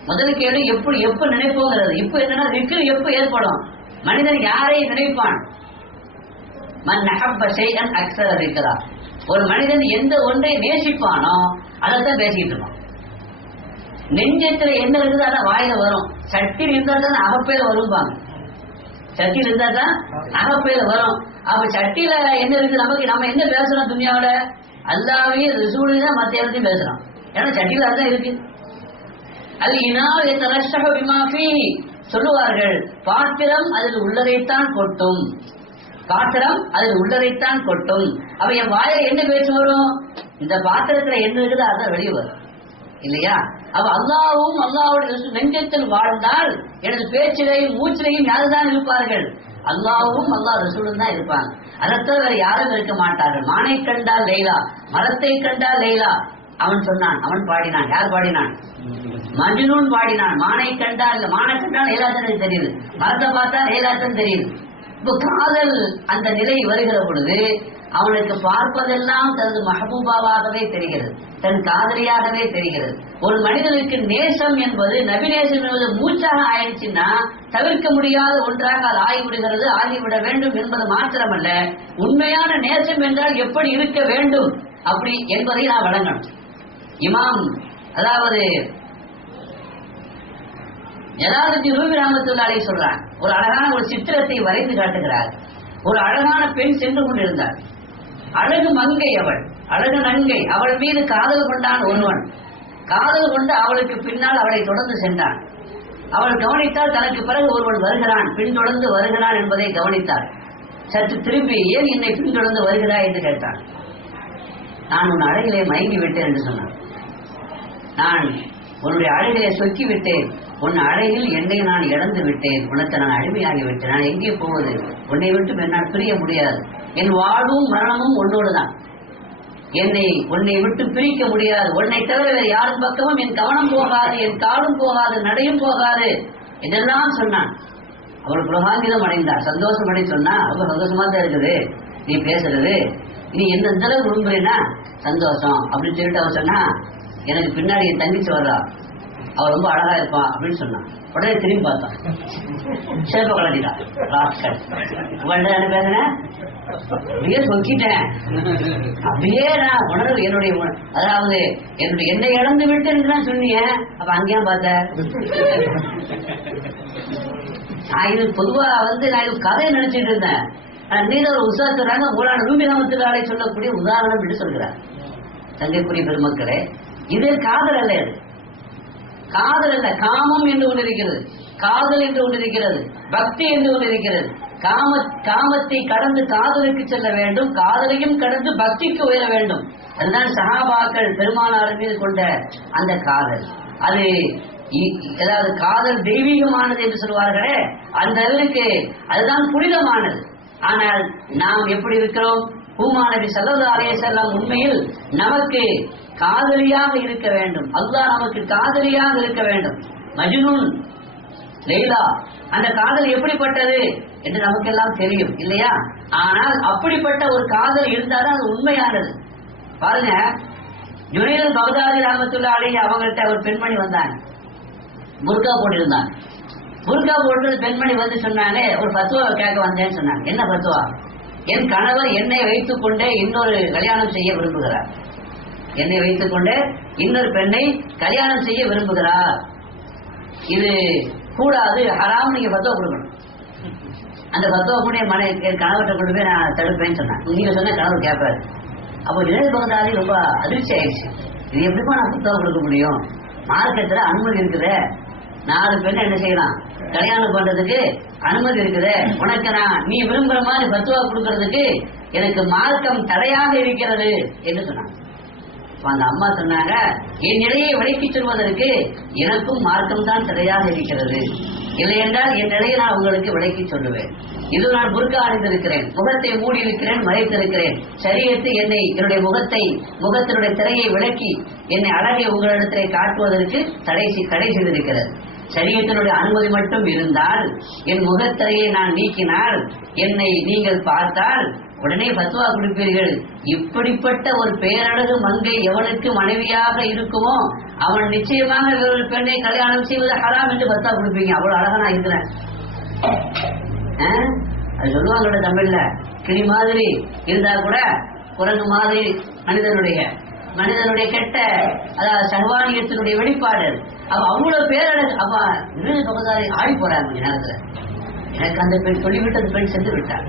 முதல் கேள்வி எப்ப நினைப்போங்கிறது. இப்ப என்னன்னா விக்ர் எப்ப ஏற்படும்? மனிதன் யாரை நினைப்பான்? மன் அஹப்ப ஷைஅன் அக்ஸர திக்ரா. ஒரு மனிதன் எந்த ஒன்றை நேசிப்பானோ அதைத்தான் பேசிட்டு இருப்பான். நெஞ்சத்துல என்ன இருக்குது அதான் வாயில வரும். சட்டியில் இருந்தா தான் அகப்பையில வரும்பாங்க. சட்டியில் இருந்தா தான் அகப்பையில வரும். அப்ப சட்டியில என்ன இருக்கு? நமக்கு நம்ம என்ன பேசுறோம் துன்யாவில? அல்லாஹ்வையும் ரசூலையும் தான் மத்த எல்லாத்தையும் பேசுறோம். ஏன்னா சட்டியில அதுதான் இருக்கு. அது இனால் யதரஷஹு பிமா ஃபீஹி சொல்லுவார்கள், பாத்திரம் அதில் உள்ளதைத்தான் கொட்டும், பாத்திரம் அதில் உள்ளதைத்தான் கொட்டும். அப்ப என் வாயில என்ன பேச்சு வரும்? இந்த பாத்திரத்துல என்ன இருக்குது அதான் வெளியே வரும் இல்லையா? அப்ப அல்லாஹ்வும் அல்லாஹ்வுடைய நெஞ்சத்தில் வாழ்ந்தால் எனது பேச்சிலையும் மூச்சிலையும் யாருதான் இருப்பார்கள்? அல்லாஹ்வும் அல்லாஹ் ரசூலும் தான் இருப்பாங்க. அதைத்தான் வேற யாரும் இருக்க மாட்டார்கள். மானை கண்டால் லைலா, மரத்தை கண்டால் லைலா. அவன் சொன்னான், அவன் பாடினான். யார் பாடினான்? மஜ்னூன் பாடினான். மானை கண்டால் இல்ல, மானை கண்டால் லைலாத்தான் தெரியுது, மரத்தை பார்த்தா லைலாத்தான் தெரியுது. இப்போ காதல் அந்த நிலை வருகிற பொழுது அவனுக்கு பார்ப்பதெல்லாம் தனது மஹபூபாவாகவே தெரிகிறது, தன் காதலியாகவே தெரிகிறது. ஒரு மனிதனுக்கு நேசம் என்பது நபிநேசம் என்பது மூச்சாக ஆயிடுச்சுன்னா தவிர்க்க முடியாத ஒன்றாக அது ஆகிவிடுகிறது, ஆகிவிட வேண்டும் என்பது மாத்திரமல்ல, உண்மையான நேசம் என்றால் எப்படி இருக்க வேண்டும் அப்படி என்பதை நான் வழங்கணும். இமாம் அதாவது ஜலாலுத்தீன் ரூமி ரஹ்மத்துல்லாஹி அலைஹி சொல்றாங்க, ஒரு அழகான ஒரு சித்திரத்தை வரைந்து காட்டுகிறார். ஒரு அழகான பெண் சென்று கொண்டிருந்தார். அழகு மங்கை அவள், அழகு நங்கை. அவள் மீது காதல் கொண்டான் ஒருவன். காதல் கொண்டு அவளுக்கு பின்னால் அவளை தொடர்ந்து சென்றான். அவள் கவனித்தால் தனக்கு பிறகு ஒருவன் வருகிறான், பின்தொடர்ந்து வருகிறான் என்பதை கவனித்தாள். சற்று திரும்பி, ஏன் என்னை பின்தொடர்ந்து வருகிறாய் என்று கேட்டான். நான் உன் அழகிலே மயங்கி விட்டேன் என்று சொன்னான். நான் உன்னுடைய அழகையை சொக்கி விட்டேன், உன் அழகில் என்னை நான் இழந்து விட்டேன், உனக்கு நான் அடிமையாகி விட்டேன், நான் எங்கே போவது, உன்னை விட்டு நான் பிரிய முடியாது, என் வாழ்வும் மரணமும் உன்னோடு தான், உன்னை விட்டு பிரிக்க முடியாது, உன்னை தவிர வேறு யாரும் பக்கமும் என் கவனம் போகாது, என் காலும் போகாது, நடையும் போகாது இதெல்லாம் சொன்னான். அவர் புலகாங்கிதம் அடைந்தார், சந்தோஷம் அடை சொன்னா ரொம்ப சந்தோஷமா தான் இருக்குது நீ பேசுறது, நீ என்ன இந்த அளவு விரும்புறேன்னா சந்தோஷம் அப்படின்னு சொல்லிட்டு அவர் சொன்னா, எனக்கு பின்னாடி என் தங்கச்சி வர்றா, அவள் ரொம்ப அழகா இருப்பான் அப்படின்னு சொன்னான். உடனே திரும்பி பார்த்தான், சேப்ப கலட்டிட்டான். உங்கள்கிட்ட என்ன பேசுனேன், அப்படியே சொக்கிட்டேன், அப்படியே நான் உணர்வு என்னுடைய, அதாவது என்னை இழந்து விட்டு சொன்னீங்க, அப்ப அங்கேயும் பார்த்த நான் இது பொதுவா நான் இது கதையை நினைச்சிட்டு இருந்தேன். நீங்க ஒரு உசாத்துறாங்க ஊரான ரூபிராமத்துக்காரை சொல்லக்கூடிய உதாரணம் என்று சொல்கிறார். தந்தைக்குரிய பெருமக்களே, இது காதல் அல்ல, இது காதல் அல்ல, காமம் என்று ஒன்று இருக்கிறது, காதல் என்று ஒன்று இருக்கிறது, பக்தி என்று ஒன்று இருக்கிறது. காமத்தை கடந்து காதலுக்கு செல்ல வேண்டும், காதலையும் கடந்து பக்திக்கு உயர வேண்டும். அதுதான் சஹாபாக்கள் பெருமானார் மீது கொண்ட அந்த காதல். அது ஏதாவது காதல் தெய்வீகமானது என்று சொல்வார்களே, அந்த அளவுக்கு அதுதான் புனிதமானது. ஆனால் நாம் எப்படி இருக்கிறோம், பூமாநபி ஸல்லல்லாஹு அலைஹி வஸல்லம் உண்மையில் நமக்கு காதலியாக இருக்க வேண்டும், அல்லாஹ் நமக்கு காதலியாக இருக்க வேண்டும். மஜ்னூன் லைலா அந்த காதல் எப்படிப்பட்டது என்று நமக்கெல்லாம் தெரியும் இல்லையா? ஆனால் அப்படிப்பட்ட ஒரு காதல் இருந்தாலும் அது உண்மையானது. பாருங்க, ஜுனைத் பக்தாதி ரஹ்மத்துல்லாஹி அலைஹி அவங்கள்ட்ட ஒரு பெண்மணி வந்தாங்க, புர்கா போட்டிருந்தாங்க. புர்கா போட்டு பெண்மணி வந்து சொன்னாங்க, ஒரு ஃபத்வா கேட்க வந்தேன்னு சொன்னாங்க. என்ன ஃபத்வா? என் கணவர் என்னை வைத்துக் கொண்டே இன்னொரு கல்யாணம் செய்ய விரும்புகிறார், என்னை வைத்துக் கொண்டே இன்னொரு பெண்ணை கல்யாணம் செய்ய விரும்புகிறார், இது கூடாது, ஹராம், நீங்க ஃபத்வா கொடுக்கணும். அந்த ஃபத்வா கூட என் கணவர்கிட்ட கொண்டு போய் நான் தடுப்பேன்னு சொன்னேன். நீங்க சொன்ன கணவர் கேட்பாரு. அப்போ ஜுனைத் பக்தாதி ரொம்ப அதிர்ச்சி ஆயிடுச்சு, இது எப்படிப்பா நான் ஃபத்வா கொடுக்க முடியும், மார்க்கெட்ல அனுமதி இருக்குது, 4 பெண்ணை என்ன செய்யலாம், கல்யாணம் பண்றதுக்கு அனுமதி இருக்குது, உனக்கு நீ விரும்புற மாதிரி ஃபத்வா கொடுக்கறதுக்கு எனக்கு மார்க்கம் தடையாக இருக்கிறது என்று சொன்னாங்க. அந்த அம்மா சொன்னாங்க, என் நிலையை விலைக்கு சொல்வதற்கு எனக்கும் மார்க்கம் தான் தடையாக இருக்கிறது, இல்லை என்றால் என் நிலையை நான் உங்களுக்கு விலைக்கு சொல்லுவேன். இது நான் புர்கா அணிந்திருக்கிறேன், முகத்தை மூடி இருக்கிறேன், மறைத்திருக்கிறேன், ஷரியத்து என்னை என்னுடைய முகத்தினுடைய திரையை விலக்கி என்னை அழகை உங்களிடத்திலே காட்டுவதற்கு தடை செய்திருக்கிறது. ஷரியத்தினுடைய அனுமதி மட்டும் இருந்தால், என் முகத்திரையை நான் நீக்கினால், என்னை நீங்கள் பார்த்தால் உடனே ஃபத்வா கொடுப்பீர்கள். இப்படிப்பட்ட ஒரு பேரழகு மங்கை எவனுக்கு மனைவியாக இருக்குமோ அவன் நிச்சயமாக ஒரு பெண்ணை கல்யாணம் செய்வது ஹராம் என்று ஃபத்வா கொடுப்பீங்க. அவ்வளவு அழகா நான் இருக்கிறேன். அது சொல்லுவாங்க தமிழ்ல, கிளி மாதிரி இருந்தா கூட குரங்கு மாதிரி மனிதனுடைய கெட்ட, அதாவது சர்வானியத்தினுடைய வெளிப்பாடு. அப்ப அவ்வளவு பேரழகு. அப்ப இன்னொரு பக்கத்தாரி ஆடி போறாங்க நேரத்துல. எனக்கு அந்த பெண் சொல்லிவிட்டு அந்த பெண் சென்று விட்டார்.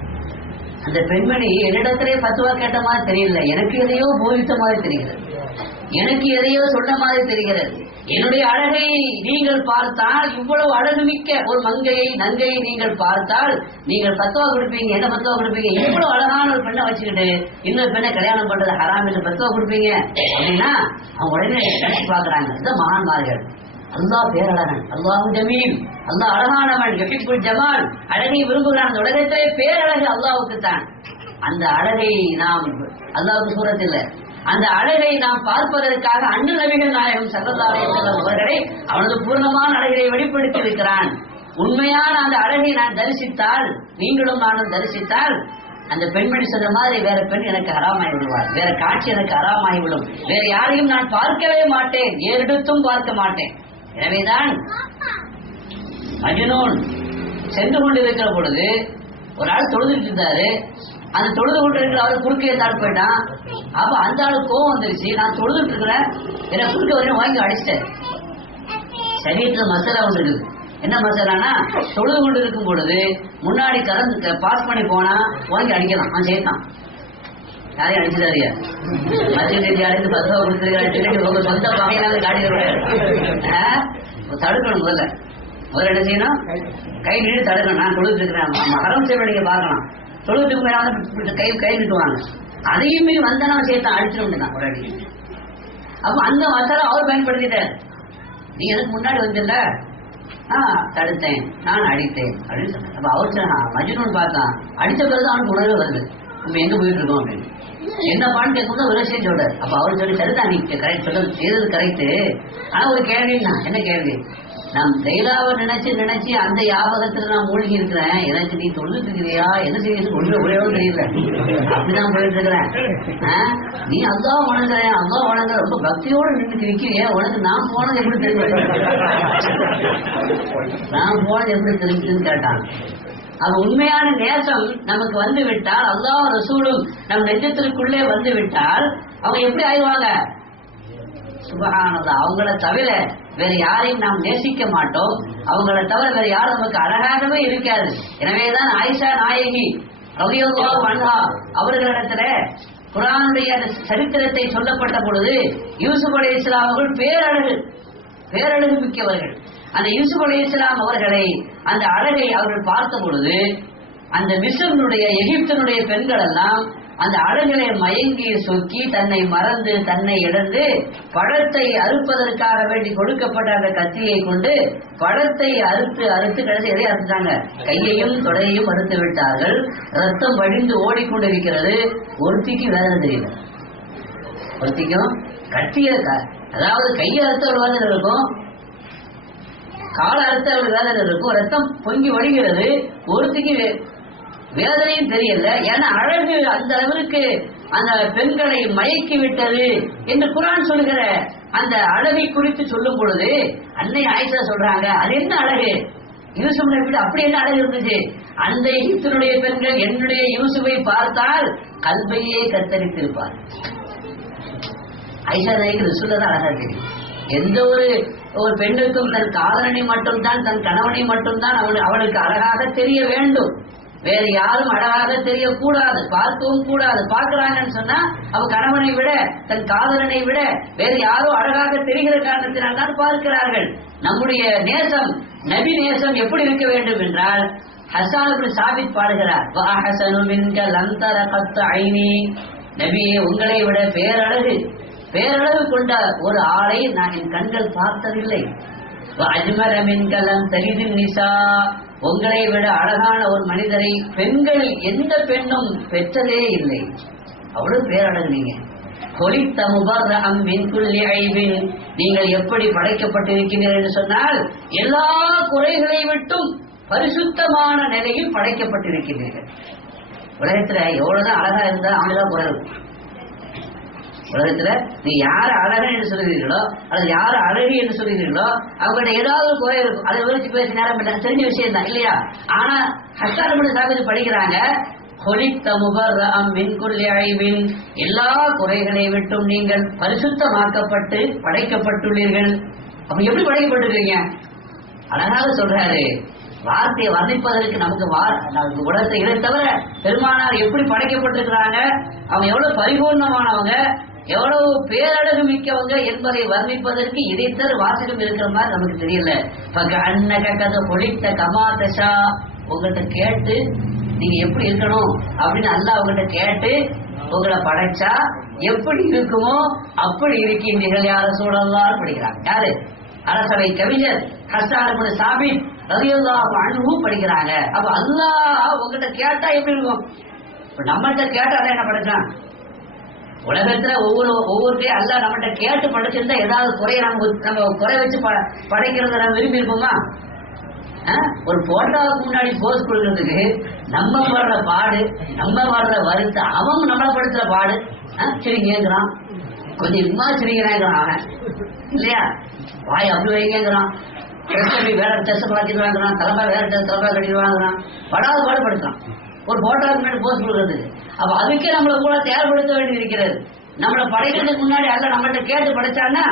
அந்த பெண்மணி என்னிடத்திலே ஃபத்வா கேட்ட மாதிரி தெரியல, எனக்கு எதையோ போதித்த மாதிரி தெரிகிறது, எனக்கு எதையோ சொன்ன மாதிரி தெரிகிறது. என்னுடைய அழகை நீங்கள் பார்த்தால், இவ்வளவு அழகுமிக்க ஒரு நங்கையை நீங்கள் பார்த்தால் நீங்கள் ஃபத்வா கொடுப்பீங்க. என்ன ஃபத்வா கொடுப்பீங்க? இவ்வளவு அழகான ஒரு பெண்ணை வச்சுக்கிட்டு இன்னொரு பெண்ணை கல்யாணம் பண்றது ஹராம் என்று ஃபத்வா கொடுப்பீங்க அப்படின்னா அவங்க உடனே நினைச்சு பாக்குறாங்க. இந்த மகான்மார்கள், அல்லாஹ் பேரழகன், அல்லாஹு ஜமீல், அல்லாஹ் அழகானவன், யஹிப்புல் ஜமால், அழகை விரும்புகிறான். அந்த உலகத்திலே பேரழகு அல்லாஹ்வுக்கு தான். அந்த அழகை நாம் அல்லாஹ்வுக்கு சூரத் இல்லை, அந்த அழகை நாம் பார்ப்பதற்காக அண்ணல் நபிகள் நாயகம் ஸல்லல்லாஹு அலைஹி வஸல்லம் அவர்களை அவனது பூர்ணமான அழகை வெளிப்படுத்தி இருக்கிறான். உண்மையான அந்த அழகை நான் தரிசித்தால், நீங்களும் நானும் தரிசித்தால், அந்த பெண்மணி சொன்ன மாதிரி வேற பெண் எனக்கு ஹராமாகி விடுவார், வேற காட்சி எனக்கு ஹராமாகிவிடும், வேற யாரையும் நான் பார்க்கவே மாட்டேன், ஏறெடுத்தும் பார்க்க மாட்டேன். எனவேதான் மஜ்னூன் சென்று கொண்டிருக்கிற பொழுது ஒரு ஆள் தொழுதுட்டு இருந்தாரு. அந்த தொழுது கொண்டு இருக்கிற அவரு குறுக்கே தாழ் போயிட்டான். அப்ப அந்த ஆளு கோவம் வந்துருச்சு, நான் தொழுதுட்டு இருக்கிறேன், என்ன குறுக்க வரையும் வாங்கி அடிச்சிட்டேன். சரீரத்துல மசாலா ஒன்று இருக்குது. என்ன மசாலானா, தொழுது கொண்டு இருக்கும் பொழுது முன்னாடி கலந்து பாஸ் பண்ணி போனா வாங்கி அடிக்கலாம், அவன் சேர்த்தான். யாரையும் அடிச்சுட்டாரியா மத்திய அடித்து 10 ரூபா கொடுத்துருக்காரு, உங்க சொந்த பகையினால காடி தடுக்கணும். முதல்ல என்ன செய்யணும், கை நீட்டு தடுக்கணும். நான் தொழுது இருக்கிறேன், மகரம் சேவை நீங்க பார்க்கலாம், தொழுதுக்கு கை நிட்டுவாங்க, அதையும் மீறி வந்தா சேர்த்தான், அடிச்சிட முடியும் ஒரு அடி. அப்ப அந்த மசாலா அவர் பயன்படுத்திட்டார். நீ எனக்கு முன்னாடி வந்துல்ல, தடுத்தேன், நான் அடித்தேன் அப்படின்னு சொன்னேன். அப்ப அவர் சொன்னான், மஜ்னூன் பார்த்தான், அடித்த பிறகு அவனுக்கு உணர்வு வருது நம்ம எங்க போயிட்டு இருக்கோம் அப்படின்னு. என்னப்பான்னு கேட்கும்போது ஒரு விஷயம் சொல்றாரு. அப்ப அவர் சொல்லி சரிதான், நீ கரெக்ட் சொல்றது செய்தது கரெக்டு. ஆனா ஒரு கேள்வின்னா என்ன கேள்வி, நான் லைலாவை நினைச்சு நினைச்சு அந்த ஞாபகத்துல நான் மூழ்கி இருக்கிறேன், எனக்கு நீ தொழுதுட்டு இருக்கிறியா என்ன செய்யுது ஒரே தெரியல, அப்படிதான் போயிட்டு இருக்கிறேன். நீ அதான் வணங்குறேன் அதான் வணங்குற ரொம்ப பக்தியோடு நின்று நிற்கிறிய, உனக்கு நான் போனது எப்படி தெரிஞ்சு நான் போனது எப்படி தெரிஞ்சுன்னு கேட்டான். அது உண்மையான நேசம் நமக்கு வந்து விட்டால், அல்லாஹ் ரசூலும் நம் நெஞ்சத்திற்குள்ளே வந்து விட்டால் அவங்க எப்படி ஆயிடுவாங்க? சுபஹானல்லாஹ். அவங்கள தவிர வேற யாரையும் நாம் நேசிக்க மாட்டோம், அவங்கள தவிர வேற யாரும் நமக்கு அழகாகவே இருக்காது. எனவேதான் ஆயிஷா நாயகி ரலியல்லாஹு அன்ஹா அவர்களிடத்துல குர்ஆனுடைய சரித்திரத்தை சொல்லப்பட்ட பொழுது யூசுப் அலைஹிஸ்ஸலாம் அவர்கள் பேரழகு மிக்கவர்கள். அந்த யூசுப் அலைஹிஸ்ஸலாம் அவர்களை அந்த அழகை அவர்கள் பார்த்த பொழுது அந்த மிஸ்ருடைய எகிப்தினுடைய பெண்கள் எல்லாம் அந்த அழகிலே மயங்கி சொக்கி தன்னை மறந்து தன்னை இழந்து பழத்தை அறுப்பதற்காக வேண்டி கொடுக்கப்பட்ட அந்த கத்தியை கொண்டு பழத்தை அறுத்து கடைசி எதை அறுத்தாங்க? கையையும் தொடையையும் அறுத்து விட்டார்கள். ரத்தம் வழிந்து ஓடிக்கொண்டிருக்கிறது. ஒருத்திக்கு வேதனை தெரியல, ஒருத்திக்கும் கட்டிய அதாவது கையை அறுத்தவள் வேதனை இருக்கும், கால அறுத்தவள் வேதனை இருக்கும், ரத்தம் பொங்கி வடிகிறது. ஒருத்திக்கு வேதனையும் தெரியல. ஏன்னா அழகு அந்த அளவிற்கு அந்த பெண்களை மயக்கி விட்டது என்று குர்ஆன் சொல்லுகிற அந்த அழகை குறித்து சொல்லும் பொழுது அன்னை ஆயிஷா சொல்றாங்க, அது என்ன அழகு? யூசுப் நபி அப்படி என்ன அழகு இருந்துச்சு? அந்த எகிப்தினுடைய பெண்கள் என்னுடைய யூசுஃபை பார்த்தால் கல்பையே கத்தரித்திருப்பார். ஆயிஷா நாயகி ரசூலுல்லாஹ் அழகா தெரியும். எந்த ஒரு பெண்ணுக்கும் தன் காதலனை மட்டும்தான் தன் கணவனை மட்டும்தான் அவளுக்கு அழகாக தெரிய வேண்டும், வேறு யாரும் அழகாக தெரியக்கூடாது, பார்க்கவும் கூடாது. பார்க்கிறாங்கன்னு சொன்னா அவ கணவனை விட தன் காதலனை விட வேறு யாரும் அழகாக தெரிகிற காரணத்தினால் தான் பார்க்கிறார்கள். நம்முடைய நேசம் நபி நேசம் எப்படி இருக்க வேண்டும் என்றால், ஹஸ்ஸான் இப்னு சாபித் பாடுகிறார், வஅஹஸனு மின்க லம் தர கத் ஐனி, நபியே உங்களை விட பேரழகு கொண்ட ஒரு ஆளை நான் என் கண்கள் பார்த்ததில்லை. வஅஜ்மல மின்க லம் தரிதின் நிசா, உங்களை விட அழகான ஒரு மனிதரை பெண்கள் எந்த பெண்ணும் பெற்றதே இல்லை. அவ்வளவு பேரழகு நீங்க. கொலித்த முபர்ரஅம் மின் குல்லி ஐபின், நீங்கள் எப்படி படைக்கப்பட்டிருக்கிறீர்கள் என்று சொன்னால் எல்லா குறைகளை விட்டும் பரிசுத்தமான நிலையில் படைக்கப்பட்டிருக்கிறீர்கள். உலகத்துல எவ்வளவுதான் அழகா இருந்தா அவங்கதான் குறை இருக்கும். உலகத்துல நீ யாரு அழகா என்று சொல்லுகிறீர்களோ அல்லது யாரு அழகி என்று சொல்லுகிறீர்களோ அவங்கள்ட்ட ஏதாவது ஒரு குறை இருக்கும். அதை விவரிச்சு பேசி நேரம் தெரிஞ்ச விஷயம் தான் இல்லையா? ஆனா ஹஸ்ஸான் இப்னு சாபித் படிக்கிறாங்க, கொலித்த முபர்ரஅம் மின் குல்லி ஐபின், எல்லா குறைகளை விட்டும் நீங்கள் பரிசுத்தமாக்கப்பட்டு படைக்கப்பட்டுள்ளீர்கள். அப்ப எப்படி படைக்கப்பட்டிருக்கீங்க? அழகாக சொல்றாரு. வார்த்தையை வர்ணிப்பதற்கு நமக்கு உலகத்தை இதை தவிர பெருமானார் எப்படி படைக்கப்பட்டிருக்கிறாங்க, அவங்க எவ்வளவு பரிபூர்ணமானவங்க, எவ்வளவு பேரழகு மிக்கவங்க என்பதை வர்ணிப்பதற்கு இதைத்தர வாசகம் இருக்கிற மாதிரி நமக்கு தெரியல. பொழித்த கமாதஷா, உங்கள்கிட்ட கேட்டு நீங்க எப்படி இருக்கணும் அப்படின்னு அல்லாஹ் உங்கள்கிட்ட கேட்டு உங்களை படைச்சா எப்படி இருக்குமோ அப்படி இருக்கின்றீர்கள் யார சூழல்லாம் படிக்கிறாங்க. யாரு? அரசவை கவிஞர் ஹஸ்ஸான் இப்னு சாபித் ரலியல்லாஹு அன்ஹு படிக்கிறாங்க. அப்ப அல்லாஹ் உங்ககிட்ட கேட்டா எப்படி இருக்கும்? இப்ப நம்மகிட்ட கேட்டா என்ன படைச்சான்? உலகத்துல ஒவ்வொருத்தையும் அல்லாஹ் நம்மகிட்ட கேட்டு படைச்சிருந்தா ஏதாவது குறைய நம்ம குறை வச்சு படைக்கிறத நம்ம விரும்பி இருப்போமா? ஒரு போட்டோவுக்கு முன்னாடி போஸ் கொடுக்கறதுக்கு நம்ம வர்ற பாடு, நம்ம வர்ற வருத்த, அவன் நம்மளை படுத்துற பாடு. சிரிங்கிறான், கொஞ்சம் இம்மா சிரிக்கிறாங்கிறான் அவன் இல்லையா? வாய் அப்படி வைங்கிறான், வேற டெஸ்ட் மாத்திட்டு வாங்குறான், தலைமை வேற டெஸ்ட் தலைமை கட்டிட்டு வாங்குறான், படாத பாடுபடுத்துறான் ஒரு போட்டோவுக்கு முன்னாடி போஸ்ட் கொடுக்கறதுக்கு. அப்ப அதுக்கே நம்மளை கூட தயார்படுத்த வேண்டி இருக்கிறது. நம்மளை படைக்கிறதுக்கு முன்னாடி அல்ல நம்மகிட்ட கேட்டு படைச்சான்னா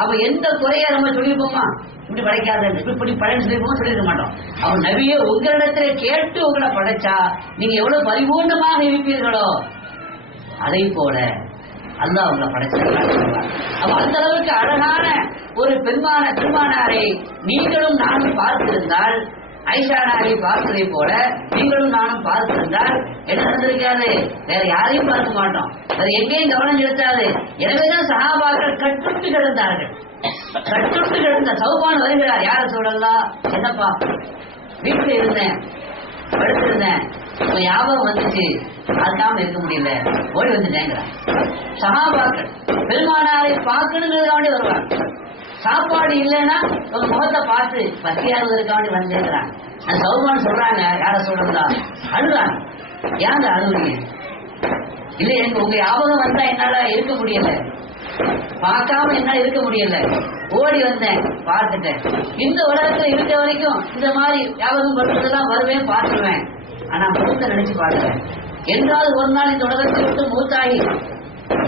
அப்ப எந்த குறைய நம்ம சொல்லியிருப்போமா? இப்படி படைக்காத இப்படி படைன்னு சொல்லியிருப்போம், சொல்லியிருக்க மாட்டோம். அவன் நபியே உங்களிடத்துல கேட்டு உங்களை படைச்சா நீங்க எவ்வளவு பரிபூர்ணமாக இருப்பீர்களோ அதை போல அல்லாஹ் உங்களை படைச்சிருக்காங்க. அப்ப அந்த அளவுக்கு அழகான ஒரு பெருமானாரை நீங்களும் நானும் பார்த்திருந்தால், ஆயிஷா நாயை பார்த்ததை போல நீங்களும் நானும் பார்த்திருந்தால் என்ன நடந்திருக்காது? வேற யாரையும் பார்க்க மாட்டோம், வேற எங்கேயும் கவனம் செலுத்தாது. எனவேதான் சஹாபாக்கள் கட்டுண்டு கிடந்தார்கள். கட்டுண்டு அந்த சௌபான் வருகிறார். யார சொல்லலாம், என்னப்பா வீட்டுல இருந்தேன், படுத்திருந்தேன், உங்க ஞாபகம் வந்துச்சு, அதுக்காம இருக்க முடியல, ஓடி வந்துட்டேங்கிறார். சஹாபாக்கள் பெருமானாரை பார்க்கணுங்கிறதுக்காண்டி வருவாங்க. சாப்பாடு இல்லைன்னா உங்க முகத்தை பார்த்து பசியாகிறதுக்காண்டி வந்துங்கிறாங்க. அந்த சௌபான் சொல்றாங்க, யார சொல்லலாம், அழுறாங்க. ஏங்க அழுவுறீங்க? இல்ல எனக்கு உங்க ஞாபகம் வந்தா என்னால இருக்க முடியல, பார்க்காம என்னால இருக்க முடியல, ஓடி வந்தேன், பார்த்துட்டேன். இந்த உலகத்துல இருக்க வரைக்கும் இந்த மாதிரி ஞாபகம் வருவதெல்லாம் வருவேன், பார்த்துருவேன். ஆனா முகத்தை நினைச்சு பார்க்கிறேன். என்றாவது ஒரு நாள் இந்த உலகத்தை விட்டு மூத்தாகி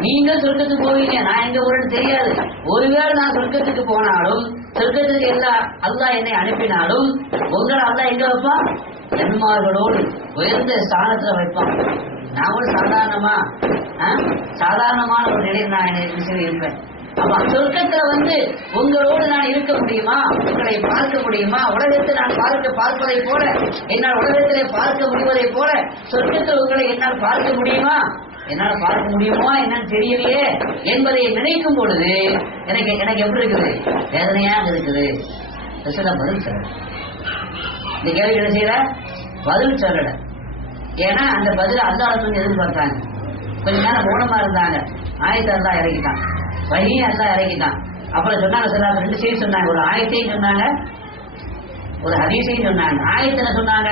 நீங்க சொர்க்கத்துக்கு போவீங்க, நான் எங்க போறேன்னு தெரியாது. ஒருவேளை நான் சொர்க்கத்துக்கு போனாலும், சொர்க்கத்துக்கு எல்லாம் அல்லாஹ் என்னை அனுப்பினாலும், உங்களை அல்லாஹ் எங்க வைப்பான், நன்மார்களோடு உயர்ந்த ஸ்தானத்துல வைப்பான். நான் ஒரு சாதாரணமான ஒரு நிலையில் நான் இருப்பேன். அப்ப சொர்க்கத்துல உங்களோடு நான் இருக்க முடியுமா, உங்களை பார்க்க முடியுமா, உலகத்தை நான் பார்ப்பதை போல, என்னால் உலகத்திலே பார்க்க முடிவதை போல சொர்க்கத்தில் உங்களை என்னால் பார்க்க முடியுமா, என்னால் பார்க்க முடியுமா என்னன்னு தெரியலையே என்பதை நினைக்கும் பொழுது எனக்கு எப்படி இருக்குது, வேதனையாக இருக்குது. பதில் சொல்ல இந்த கேள்வி என்ன செய்யற, பதில் சொல்லல. ஏன்னா அந்த பதில அல்லாஹ் எதிர்பார்த்தாங்க. கொஞ்ச நேரம் மௌனமா இருந்தாங்க. ஆயத்தை அல்லாஹ் இறக்கிட்டான், வழியை அல்லாஹ் இறக்கிட்டான். அப்புறம் சொன்னாங்க, சில 2 செய்தி சொன்னாங்க. ஒரு ஆயத்தையும் சொன்னாங்க, ஒரு ஹதீஸையும் சொன்னாங்க. ஆயத்துல சொன்னாங்க,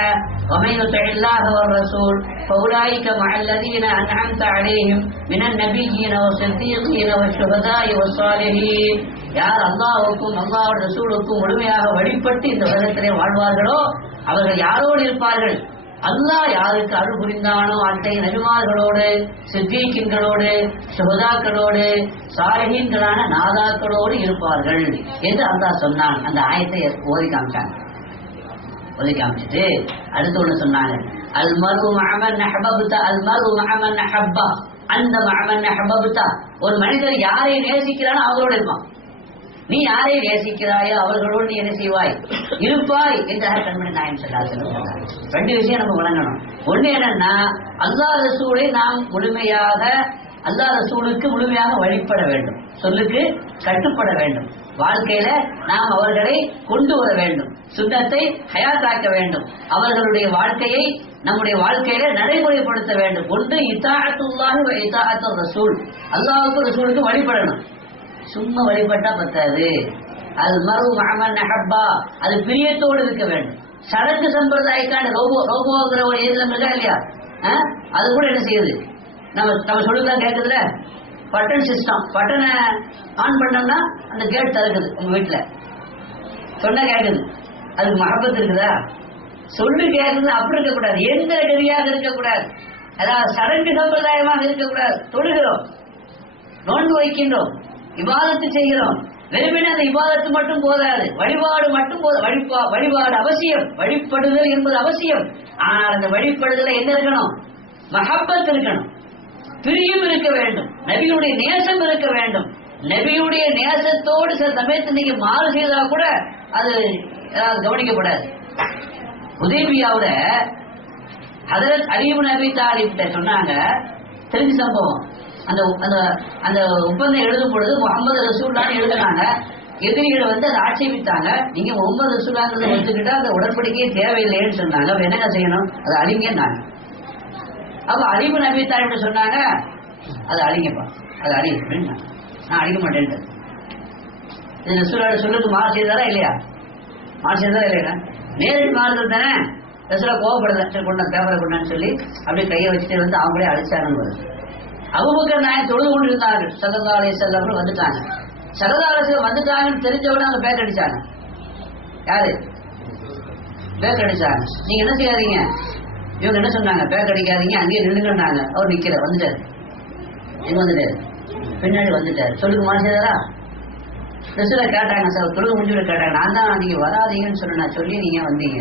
وَمَن يُطِعِ اللَّهَ وَالرَّسُولَ فَأُولَٰئِكَ مَعَ الَّذِينَ أَنْعَمْتَ عَلَيْهِمْ مِنَ النَّبِيِّينَ وَالصِّدِّيقِينَ وَالشُّهَدَاءِ وَالصَّالِحِينَ. யார் அல்லாஹ்வுக்கும் அல்லாஹ்வுடைய ரசூலுக்கும் முழுமையாக வழிபட்டு இந்த உலகத்திலே வாழ்வார்களோ அவர்கள் யாரோடு இருப்பார்கள், அல்லாஹ் யாருக்கு அருள் புரிந்தானோ அத்தகைய நபிமார்களோடு, சித்தீக்கின்களோடு, சுஹதாக்களோடு, சாலிஹீன்களான நாதாக்களோடு இருப்பார்கள் என்று அல்லாஹ் சொன்னான். அந்த ஆயத்தை ஓதி காமிச்சிட்டு அடுத்து ஒண்ணு சொன்னாங்க, அல் மரு மஅமன் அஹ்பப்த அல் மரு மஅமன் அஹப்பா அந்த மஅமன் அஹ்பப்த. ஒரு மனிதர் யாரை நேசிக்கிறானோ அவங்களோடு இருப்பான். நீ யாரை நேசிக்கிறாயோ அவர்களோடு நீ என்ன செய்வாய், இருப்பாய் என்றாக கண்மணி நாயகம் ஸல்லல்லாஹு. 2 விஷயம் நம்ம வழங்கணும். ஒண்ணு என்னன்னா, அல்லாஹ் ரசூலை நாம் முழுமையாக, அல்லாஹ் ரசூலுக்கு முழுமையாக வழிபட வேண்டும், சொல்லுக்கு கட்டுப்பட வேண்டும், வாழ்க்கையில நாம் அவர்களை கொண்டு வர வேண்டும், சுன்னத்தை ஹயாத்தாக்க வேண்டும், அவர்களுடைய வாழ்க்கையை நம்முடைய வாழ்க்கையில நடைமுறைப்படுத்த வேண்டும். ஒன்று இத்தாஅத்துல்லாஹி வ இத்தாஅத்துர் ரசூல், அல்லாஹ்வுக்கு ரசூலுக்கு வழிபடணும். சும்மா வழிபட்டா பத்தாது. அது மரு மஅமன் அஹப்பா, அது பிரியத்தோடு இருக்க வேண்டும். சடங்கு சம்பிரதாயக்கான ரோபோங்கிற ஒரு ஏதிலம் இருக்கா இல்லையா, அது கூட என்ன செய்யுது, நம்ம சொல்லுதான் கேட்குதுல, பட்டன் சிஸ்டம், பட்டனை ஆன் பண்ணோம்னா அந்த கேட் திறக்குது. உங்க வீட்டுல சொன்ன கேட்குது, அதுக்கு மஹப்பத் இருக்குதா, சொல்லு கேட்குது. அப்படி இருக்கக்கூடாது, எந்த கதியாக இருக்கக்கூடாது, அதாவது சடங்கு சம்பிரதாயமாக இருக்கக்கூடாது. தொழுகிறோம், நோன்பு வைக்கின்றோம், இபாதத்து செய்கிறோம், வெறுமனே அந்த இபாதத்து மட்டும் போதாது, வழிபாடு மட்டும் வழிபாடு அவசியம், வழிபடுதல் என்பது அவசியம். ஆனால் அந்த வழிபடுதல என்ன இருக்கணும், மஹப்பத் இருக்கணும், பிரியம் இருக்க வேண்டும், நபியுடைய நேசம் இருக்க வேண்டும். நபியுடைய நேசத்தோடு சில சமயத்தில் நீங்க மாறு செய்தா கூட அது கவனிக்கப்படாது. ஹுதைபியாவுல ஹஜரத் அலி இப்னு அபீ தாலிப் சொன்னாங்க, தெரிஞ்ச சம்பவம். அந்த அந்த அந்த ஒப்பந்தம் எழுதும் பொழுது முஹம்மது ரசூலுல்லாஹ்னு எழுதினாங்க. எதிரிகளை அதை ஆட்சேபித்தாங்க. நீங்க முஹம்மது ரசூலுல்லாஹ்ன்றதை எடுத்துக்கிட்டா அந்த உடன்படிக்கையே தேவையில்லைன்னு சொன்னாங்க. அப்ப என்னங்க செய்யணும், அதை அழிங்கன்னாங்க. அப்ப அலி இப்னு அபீ தாலிப் சொன்னாங்க, அதை அழிங்கப்பா, அதை அழி அப்படின்னு. நான் அழிக்க மாட்டேன்ட்டு. இது ரசூலுல்லாஹ் சொல்லுக்கு மாறு செய்தாரா இல்லையா, மாறு செய்தாரா இல்லையா, நேரடி மாறுதல் தானே. ரசூலுல்லாஹ் கோவப்படல, சரி கொண்டா பேப்பரை கொண்டான்னு சொல்லி அப்படியே கையை வச்சுட்டு அவங்களே அழிச்சாருன்னு வருது. அபூபக்கர் நாயகம் தொழுது கொண்டு இருந்தார்கள், ஸல்லல்லாஹு அலைஹி வஸல்லம் வந்துட்டாங்க. ஸல்லல்லாஹு அலைஹி வஸல்லம் வந்துட்டாங்கன்னு தெரிஞ்சவங்க அவங்க பேக் அடிச்சாங்க. யாரு பேக் அடிச்சாங்க? நீங்க என்ன செய்யாதீங்க, இவங்க என்ன சொன்னாங்க, பேக் அடிக்காதீங்க, அங்கேயே நின்றுங்கன்னாங்க. அவர் நிக்கல, வந்துட்டாரு. எங்க வந்துட்டாரு, பின்னாடி வந்துட்டாரு. சொல்லுக்கு மாறு செய்தாரா? ரசூலை கேட்டாங்க, சார் தொழுது முடிஞ்சு கேட்டாங்க. நான் தான் நீங்க வராதீங்கன்னு சொன்னேன், நான் சொல்லி நீங்க வந்தீங்க.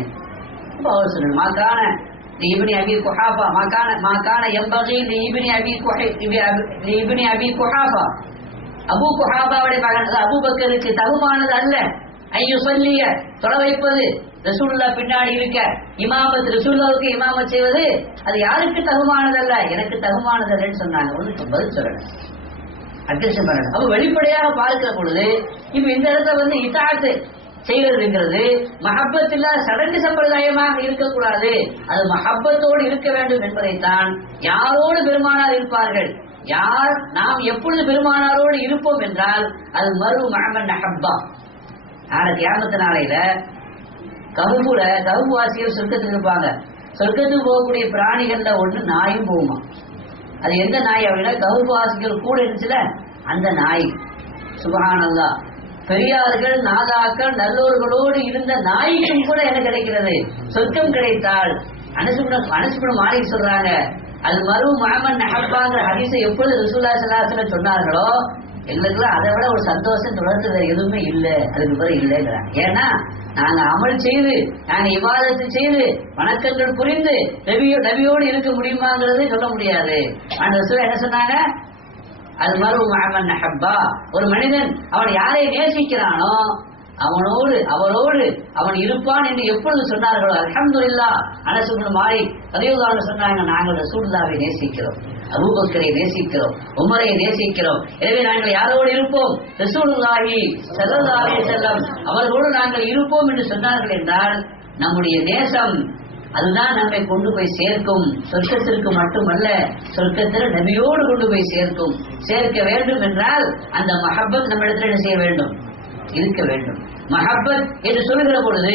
அப்போ அவர் சொன்னாங்க, மாக்கான لابن ابي قحافه ما كان ينبغي لابن ابي قحافه அபூ குஹாபாவுடைய மகன் அபூபக்கருக்கு தகுமானது அல்ல ஐயுஸல்லிய தொழ வைப்பது, ரசூலுல்லாஹ் பின்னாடி இருக்க இமாமத், ரசூலுல்லாஹ்வுக்கு இமாமத் செய்வது அது யாருக்கு தகுமானதல்ல, எனக்கு தகுமானதல்லன்னு சொன்னாங்க. ஒன்றுக்கு பதில் சொல்லணும். அட்ஜஸ்ட் பண்ணணும். அப்ப வெளிப்படையாக பார்க்கிற பொழுது இப்ப இந்த இடத்துல வந்து இதாத்து செய்வதுங்கிறது மஹப்பத்தில்லா சடங்கு சம்பிரதாயமாக இருக்கக்கூடாது, அது மஹப்பத்தோடு இருக்க வேண்டும் என்பதைத்தான். யாரோடு பெருமானார் இருப்பார்கள், யார் நாம் எப்பொழுது பெருமானாரோடு இருப்போம் என்றால் அது மறு மஹமன் நஹப்பா. நாளைக்கு கியாமத்து நாளையில கஹுபு வாசிகள் சொர்க்கத்துக்கு இருப்பாங்க. சொர்க்கத்துக்கு போகக்கூடிய பிராணிகள்ல ஒண்ணு நாயும் போகுமா. அது எந்த நாய் அப்படின்னா கஹுபு வாசிகள் கூட இருந்துச்சுல அந்த நாய். சுப்ஹானல்லாஹ், பெரியார்கள் நாதாக்கள் நல்லோர்களோடு இருந்த நாய்க்கும் கூட என்ன கிடைக்கிறது, சொர்க்கம் கிடைத்தால். அனசுபுரம் மாறி சொல்றாங்க, அது மறு மஹமன் நஹப்பாங்கிற ஹதீஸை எப்பொழுது ரசூலுல்லாஹி ஸல்லல்லாஹு அலைஹி வஸல்லம் சொன்னார்களோ எங்களுக்குலாம் அதை விட ஒரு சந்தோஷம் தொடர்ந்து எதுவுமே இல்லை, அதுக்கு பிறகு இல்லைங்கிறாங்க. ஏன்னா நாங்க அமல் செய்து, நாங்க இபாதத்து செய்து, வணக்கங்கள் புரிந்து நபியோடு இருக்க முடியுமாங்கிறது சொல்ல முடியாது. அந்த ரசூல் என்ன சொன்னாங்க, அது மறு மஹமன் நஹப்பா. ஒரு மனிதன் அவன் யாரை நேசிக்கிறானோ அவரோடு அவன் இருப்பான் என்று எப்பொழுது சொன்னார்களோ அல்ஹம்துலில்லாஹ். அனஸ் இப்னு மாலிக் ரலியல்லாஹு அன்ஹு சொன்னாங்க, நாங்கள் ரசூலுல்லாஹ்வை நேசிக்கிறோம், அபூபக்கரை நேசிக்கிறோம், உமரை நேசிக்கிறோம், எனவே நாங்கள் யாரோடு இருப்போம், ரசூலுல்லாஹி ஸல்லல்லாஹு அலைஹி வஸல்லம் அவர்களோடு நாங்கள் இருப்போம் என்று சொன்னார்கள் என்றால் நம்முடைய நேசம் அதுதான் நம்மை கொண்டு போய் சேர்க்கும். சொர்க்கத்திற்கு மட்டுமல்ல, சொர்க்கத்தில் நபியோடு கொண்டு போய் சேர்க்க வேண்டும் என்றால் அந்த மஹப்பத் நம்ம இடத்துல என்ன செய்ய வேண்டும், இருக்க வேண்டும். மஹப்பத் என்று சொல்லுகிற பொழுது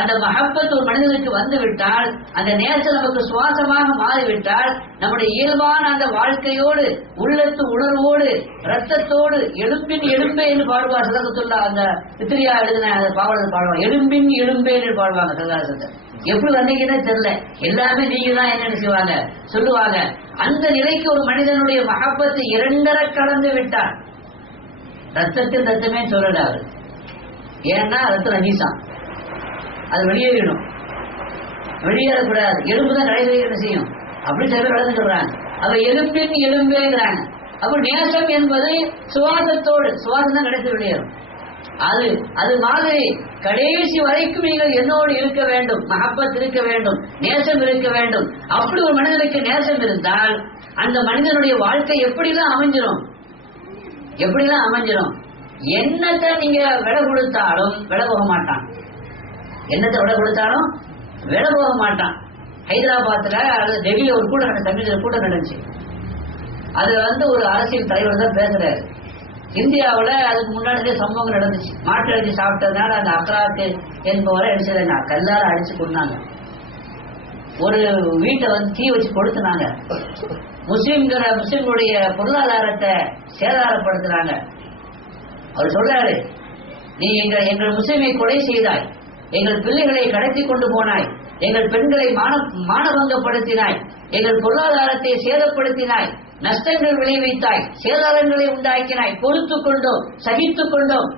அந்த மஹப்பத் ஒரு மனிதனுக்கு வந்து விட்டால், அந்த நேசம் நமக்கு சுவாசமாக மாறிவிட்டால், நம்முடைய இயல்பான அந்த வாழ்க்கையோடு உள்ளத்து உணர்வோடு ரத்தத்தோடு எலும்பின் எலும்பே என்று பாடுவார் சதகத்துல்லா. அந்த இத்திரியா எழுதின அந்த பாடுவாங்க, எலும்பின் எலும்பே என்று பாடுவாங்க சதகாசத்தை. எப்படி வந்தீங்கன்னு தெரியல, எல்லாமே நீங்க தான் என்ன செய்வாங்க சொல்லுவாங்க. அந்த நிலைக்கு ஒரு மனிதனுடைய மஹப்பத்தை இரண்டரை கலந்து விட்டார். ரத்தத்தில் ரத்தமே சொல்லல அவரு, ஏன்னா ரத்தம் நஜீசான், அது வெளியேறிடும், வெளியேறக்கூடாது. எலும்பு தான் கடைசி என்ன செய்யும், அப்படி சில பேர் வளர்ந்து சொல்றாங்க. அவ எலும்பின் எலும்பேங்கிறாங்க. அப்ப நேசம் என்பது சுவாசத்தோடு, சுவாசம் தான் கடைசி வெளியேறும். அது மாதிரி கடைசி வரைக்கும் நீங்கள் என்னோடு இருக்க வேண்டும், மஹப்பத் இருக்க வேண்டும், நேசம் இருக்க வேண்டும். அப்படி ஒரு மனிதனுக்கு நேசம் இருந்தால் அந்த மனிதனுடைய வாழ்க்கை எப்படிலாம் அமைஞ்சிடும். என்னத்தை நீங்க விலை கொடுத்தாலும் விலை போக மாட்டான், என்னத்தை விலை கொடுத்தாலும் விலை போக மாட்டான். ஹைதராபாத்ல அல்லது டெல்லியில ஒரு கூட்டம் நடந்துச்சு. அது ஒரு அரசியல் தலைவர் தான் பேசுறாரு. இந்தியாவில் அதுக்கு முன்னாடியே சம்பவங்கள் நடந்துச்சு. மாட்டு அடிச்சு சாப்பிட்டதுனால அந்த அக்ராத்து என்பவரை அடிச்சதுங்க, கல்லால அடிச்சு கொண்டாங்க. ஒரு வீட்டை தீ வச்சு கொடுத்துனாங்க. முஸ்லிம்களுடைய பொருளாதாரத்தை சேதாரப்படுத்துறாங்க. அவர் சொல்றாரு, நீ எங்கள் முஸ்லிமை கொலை செய்தாய், எங்கள் பிள்ளைகளை கடத்தி கொண்டு போனாய், எங்கள் பெண்களை மானபங்கப்படுத்தினாய், எங்கள் பொருளாதாரத்தை சேதப்படுத்தினாய், நஷ்டங்கள் விளைவித்தாய், சேதாரங்களை உண்டாக்கினாய், பொறுத்துக் கொண்டோம், சகித்துக் கொண்டோம்.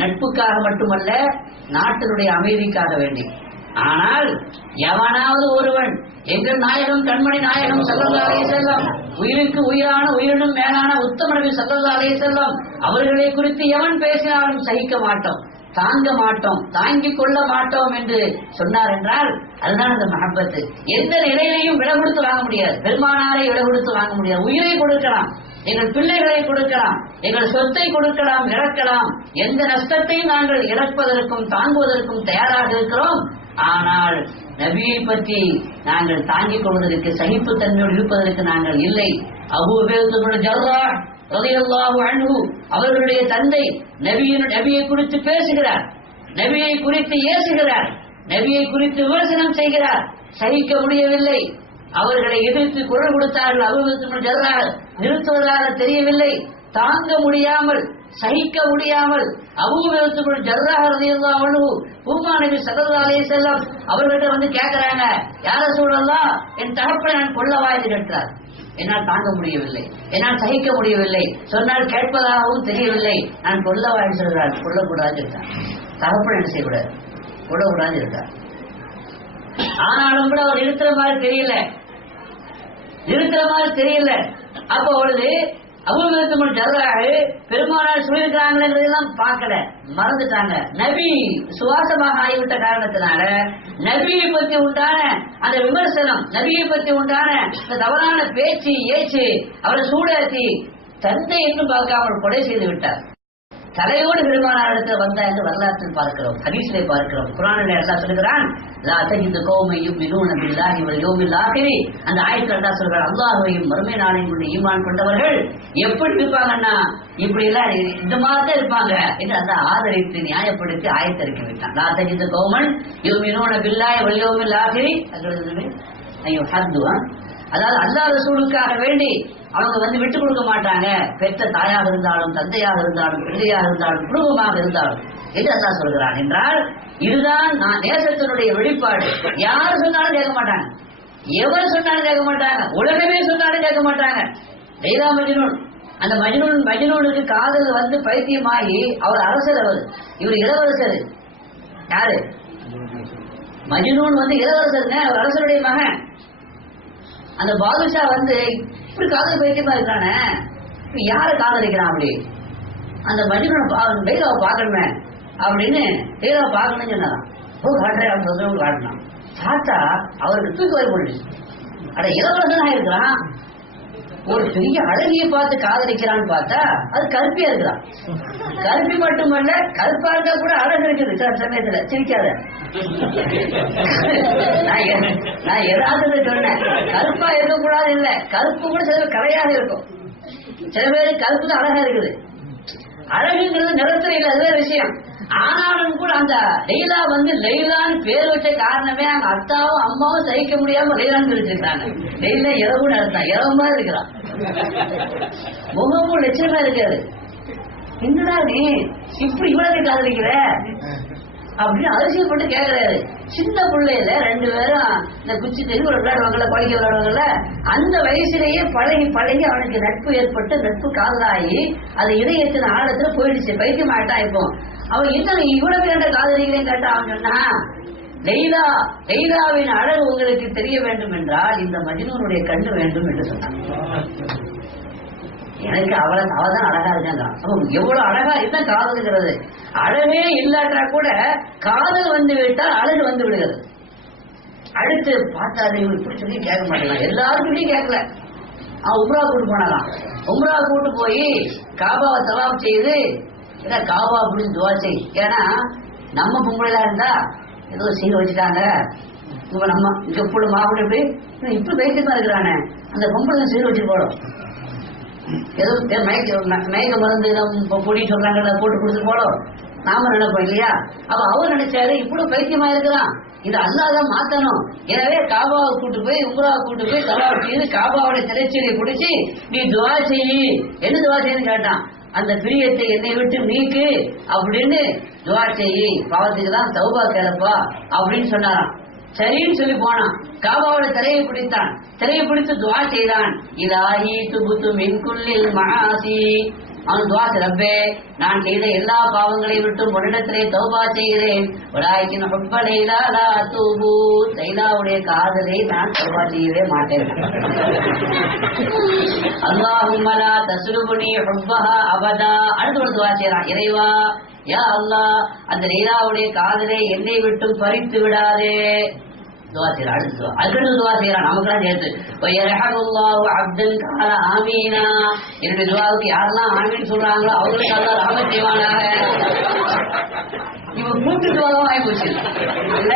நட்புக்காக மட்டுமல்ல, நாட்டினுடைய அமைதிக்காக வேண்டி. ஆனால் எவனாவது ஒருவன் எங்கள் நாயகம் கண்மணி நாயகம் ஸல்லல்லாஹு அலைஹி வஸல்லம், உயிருக்கு உயிரான உயிரினும் மேலான உத்தம நபி ஸல்லல்லாஹு அலைஹி வஸல்லம் அவர்களை குறித்து எவன் பேசினாலும் சகிக்க மாட்டோம், தாங்க மாட்டோம், தாங்கிக் கொள்ள மாட்டோம் என்று சொன்னார் என்றால் அதுதான் அந்த மஹப்பத்து. எந்த நிலையிலையும் விலை கொடுத்து வாங்க முடியாது, பெருமானாரை விலை கொடுத்து வாங்க முடியாது. உயிரை கொடுக்கலாம், எங்கள் பிள்ளைகளை கொடுக்கலாம், எங்கள் சொத்தை கொடுக்கலாம், இழக்கலாம், எந்த நஷ்டத்தையும் நாங்கள் இழப்பதற்கும் தாங்குவதற்கும் தயாராக இருக்கிறோம். ஆனால் நபியை பற்றி நாங்கள் தாங்கிக் கொள்வதற்கு, சகிப்புத்தன்மையோடு இருப்பதற்கு நாங்கள் இல்லை. அபூ உபைதா ஜர்ராஹ் ரலியல்லாஹு அன்ஹு அவர்களுடைய தந்தை நபியை குறித்து பேசுகிறார், நபியை குறித்து ஏசுகிறார், நபியை குறித்து விமர்சனம் செய்கிறார். சகிக்க முடியவில்லை, அவர்களை எதிர்த்து குரல் கொடுத்தார்கள். அபூ உபைதா ஜர்ராஹ் நிறுத்துவதாக தெரியவில்லை, தாங்க முடியாமல் சகிக்க முடியாமல் அபூ உபைதா ஜர்ராஹ் ரலியல்லாஹு அன்ஹு பூமா நபி ஸல்லல்லாஹு அலைஹி வஸல்லம் அவர்கிட்ட கேட்கிறாங்க, யா ரசூலல்லாஹ், என் தகப்பனை நான் கொல்லவா என்று கேட்டார். என்னால் தாங்க முடியவில்லை, என்னால் சகிக்க முடியவில்லை, சொன்னால் கேட்பதாகவும் தெரியவில்லை, நான் கொல்லவா என்று சொல்கிறார். கொல்லக்கூடாது இருக்கார். தகப்பன் என்ன செய்யக்கூடாது, கொல்லக்கூடாது இருக்கார். ஆனாலும் கூட அவர் இருக்கிற மாதிரி தெரியல. அப்ப பொழுது அபூ உபைதா ஜர்ராஹ் பெருமானார் சொல்லியிருக்கிறாங்களெல்லாம் பார்க்கல, மறந்துட்டாங்க. நபி சுவாசமாக ஆகிவிட்ட காரணத்தினால நபியை பற்றி உண்டான அந்த விமர்சனம், நபியை பற்றி உண்டான இந்த தவறான பேச்சு ஏச்சு அவரை சூடாத்தி தந்தை என்று பார்க்காமல் கொலை செய்து விட்டார். தலையோடு பெருமானார் இடத்துல வந்தா என்று வரலாற்றில் பார்க்கிறோம், ஹதீஸிலே பார்க்கிறோம். குர்ஆனிலே அல்லாஹ் சொல்கிறான், லா தஜிது கௌமன் யுமினூன பில்லாஹி வல் யௌமில் ஆகிர். அந்த ஆயத்தில் அல்லாஹ் சொல்கிறான், அல்லாஹ்வையும் மறுமை நாளையும் கொண்டு ஈமான் கொண்டவர்கள் எப்படி இருப்பாங்கன்னா இப்படி எல்லாம் இந்த மாதிரி தான் இருப்பாங்க என்று அந்த ஆதரித்து நியாயப்படுத்தி ஆயத்திறக்கி விட்டான். லா தஜிது கௌமன் யுமினூன பில்லாஹி வல் யௌமில் ஆகிர். ஐயோ ஹத்துவா, அதாவது அல்லாஹ் ரசூலுக்காக வேண்டி அவங்க விட்டு கொடுக்க மாட்டாங்க. பெற்ற தாயாக இருந்தாலும், தந்தையாக இருந்தாலும், பிள்ளையாக இருந்தாலும், குடும்பமாக இருந்தாலும் என்று அல்லாஹ் சொல்கிறான். என்றால் இதுதான் நான் நேசத்தினுடைய வெளிப்பாடு. யார் சொன்னாலும் கேட்க மாட்டாங்க, எவர் சொன்னாலும் கேட்க மாட்டாங்க, உலகமே சொன்னாலும் கேட்க மாட்டாங்க. லைலா மஜ்னூன், அந்த மஜ்னூனுக்கு காதல் பைத்தியமாகி அவர் அரசர், இவர் இளவரசர். யாரு மஜ்னூன்? இளவரசருங்க, அவர் அரசருடைய மகன். அந்த பாதுஷா இப்படி காதல் பைத்தியமா இருக்கானே, யாரை காதலிக்கிறான்? அப்படி அந்த மஜ்னூன் லைலாவை பார்க்கணுமே அப்படின்னு லைலாவை பார்க்கணும்னு சொன்னாராம். காட்டுறேன் அப்படின்னு காட்டினான். பார்த்தா அவருக்கு தூக்கி வரை போட்டுச்சு. அட இளவரசனா இருக்கிறான், ஒரு பெரிய அழகியை பார்த்து காதலிக்கிறான்னு பார்த்தா அது கருப்பியா இருக்கிறான். கருப்பி மட்டுமல்ல, கருப்பா இருந்தா கூட அழகு இருக்குது சில சமயத்துல. சிரிக்காத, நான் ஏதாவது சொன்னேன். கருப்பா இருக்கக்கூடாது இல்ல, கருப்பு கூட சில பேர் கலையாக இருக்கும். சில பேர் கருப்பு தான் அழகா இருக்குது. அழகுங்கிறது நிறத்துல இல்லை, அதுவே விஷயம். ஆனாலும் கூட அந்த லைலா லைலான்னு பேர் வச்ச காரணமே அவங்க அத்தாவும் அம்மாவும் சகிக்க முடியாம லைலான்னு வச்சிருக்காங்க. லைலா இரவுன்னு அர்த்தம், இரவு மாதிரி இருக்கிறான், முகமும் லட்சணமா இருக்காரு. என்னடா நீ இப்படி இவ்வளவு காதலிக்கிற அப்படின்னு அதிசயப்பட்டு கேட்கிறாரு. சின்ன பிள்ளையில 2 பேரும் இந்த குச்சி தெரிவு விளையாடுவாங்கல்ல, படிக்க விளையாடுவாங்கல்ல, அந்த வயசுலேயே பழகி பழகி அவனுக்கு நட்பு ஏற்பட்டு நட்பு காதலாகி அது இதயத்தின் ஆழத்துல போயிடுச்சு. பைத்தியம் ஆயிட்டான். இப்போ அவன் என்ன இவ்வளவு கேட்ட காதலிக்கிறேன்னு கேட்டா அவன் சொன்னா, லைலாவின் அழகு உங்களுக்கு தெரிய வேண்டும் என்றால் இந்த மஜ்னூனுடைய கண்ணு வேண்டும் என்று சொன்னான். எனக்கு அவதான் அழகா இருக்காங்க. எவ்வளவு அழகா என்ன காதலுங்கிறது. அழகே இல்லாட்டா கூட காதல் விட்டால் அழகு விடுகிறது. அடுத்து பார்த்தாரு, இவங்க இப்படி சொல்லி கேட்க மாட்டேங்க, எல்லாருக்கிட்டையும் கேட்கல. அவன் உம்ரா கூட்டு போனாலாம். உம்ரா கூட்டு போய் காபாவை தவாப் செய்து காபா அப்படின்னு துவா செய். ஏன்னா நம்ம பொம்பளையா இருந்தா ஏதோ சீர வச்சுட்டாங்க, இப்ப நம்ம இங்க புள்ள மாப்பிள்ளை இப்படி வைத்தியமா இருக்கிறானே, அந்த பொம்பளை சீர வச்சுட்டு போடும், ஏதோ மயக்க மருந்து பொடி சொல்றாங்க போட்டு கொடுத்துட்டு போடும், நாம நினைப்போம் இல்லையா? அப்ப அவர் நினைச்சாரு இப்படி பைத்தியமா இருக்கிறான், இது அல்லாதான் மாத்தணும். எனவே காபாவை கூட்டு போய் உம்ராவை கூட்டு போய் தவாப் செய்து காபாவோட திரைச்சீரை பிடிச்சி நீ துவா செய்யி. என்ன துவா செய்யுன்னு கேட்டான். அந்த பிரியத்தை என்னை விட்டு நீக்கு அப்படின்னு துவா செய்யி, பாவத்துக்கு தான் தௌபா கேளப்பா அப்படின்னு சொன்னாராம். சரின்னு சொல்லி போனான். காபாவோட திரையை பிடித்தான். திரையை பிடித்து துவா செய்தான். இலாஹி துபுது மின் குல்லில் மஆசி. அவன் துவா, ரப்பே நான் செய்த எல்லா பாவங்களை விட்டு உன்னிடத்திலே தௌபா செய்கிறேன். வலாக்கின் ஹுப்ப லைலா லா தூபு. லைலாவுடைய காதலை நான் தௌபா செய்யவே மாட்டேன். அல்லாஹும்ம லா தஸ்லுபுனி ஹுப்பஹா அபதா. அடுத்து ஒரு துவா செய்றான், இறைவா யா அல்லாஹ் அந்த லைலாவுடைய காதலை என்னை விட்டு பறித்து விடாதே. துவா செய்யறான். அடுத்து துவா செய்யறான், நமக்குலாம் சேர்த்து. ஆமீனா. என்னுடைய துவாவுக்கு யாரெல்லாம் ஆமீன் சொல்றாங்களோ அவங்களுக்கு எல்லாம் ராம செய்வானாக. இவன் கூட்டு துவாவும் ஆயிப்போச்சு இல்ல,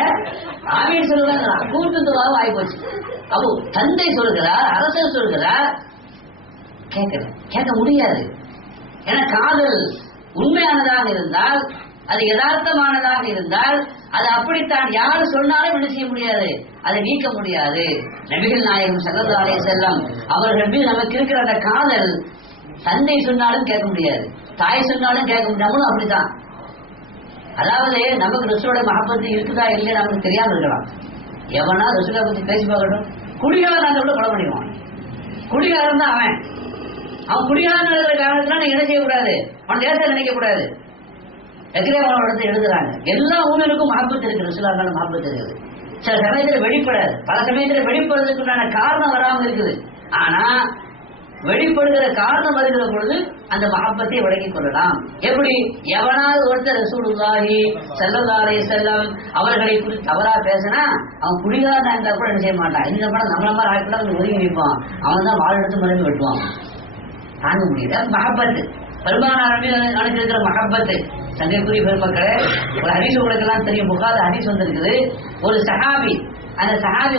ஆமீன் சொல்லுவாங்க, கூட்டு துவாவும் ஆயிப்போச்சு. அப்போ தந்தை சொல்கிறார், அரசர் சொல்கிறார், கேட்க முடியாது. ஏன்னா காதல் உண்மையானதாக இருந்தால், அது யதார்த்தமானதாக இருந்தால், அது அப்படித்தான் யாரு சொன்னாலும் என்ன செய்ய முடியாது, அதை நீக்க முடியாது. நபிகள் நாயகம் ஸல்லல்லாஹு அலைஹி வஸல்லம் அவர்கள் மீது நமக்கு இருக்கிற அந்த காதல் தந்தை சொன்னாலும் கேட்க முடியாது, தாய் சொன்னாலும் கேட்க முடியாமல் அப்படித்தான். அதாவது நமக்கு ரசூலுடைய மஹப்பத்து இருக்குதா இல்லையா நமக்கு தெரியாம இருக்கலாம். எவனா ரசூலை பத்தி பேசி பார்க்கட்டும், குடிகாரன் அந்த கூட கொலை பண்ணிடுவான். குடிகாரன் தான் அவன் குடிகாரன் எழுதுற காரணத்துல என்ன செய்யக்கூடாது, அவன் தேசம் நினைக்க கூடாது. எதிரே எழுதுறாங்க. எல்லா ஊழலுக்கும் மஹப்பத் இருக்கு, ரசூலுல்லாஹ் மஹப்பத் இருக்குது. சில சமயத்துல வெளிப்படாது, பல சமயத்துல வெளிப்படுறதுக்குண்டான காரணம் வராம இருக்குது. ஆனா வெளிப்படுகிற காரணம் வருகிற பொழுது அந்த மஹப்பத்தை விளங்கிக் கொள்ளலாம். எப்படி? எவனாவது ஒருத்தர் ரசூலுல்லாஹி ஸல்லல்லாஹு அலைஹி வஸல்லம் அவர்களை குறித்து தவறா பேசினா அவன் குடிகாரனா இருந்தா கூட என்ன செய்ய மாட்டான். இந்த படம் நம்மள மாதிரி ஆட்கள் ஒதுங்கி நிற்பான். அவன் தான் வாழ எடுத்து மருந்து வெட்டுவான். தாங்க முடியல. மஹப்பத்து பெருமானார் நடக்க இருக்கிற மஹப்பத்து. சங்கைக்குரிய பெருமக்களே, ஒரு ஹதீஸ் உங்களுக்கு எல்லாம் தெரியும், புகாரி ஹதீஸ் வந்திருக்குது. ஒரு சஹாபி, அந்த சஹாபி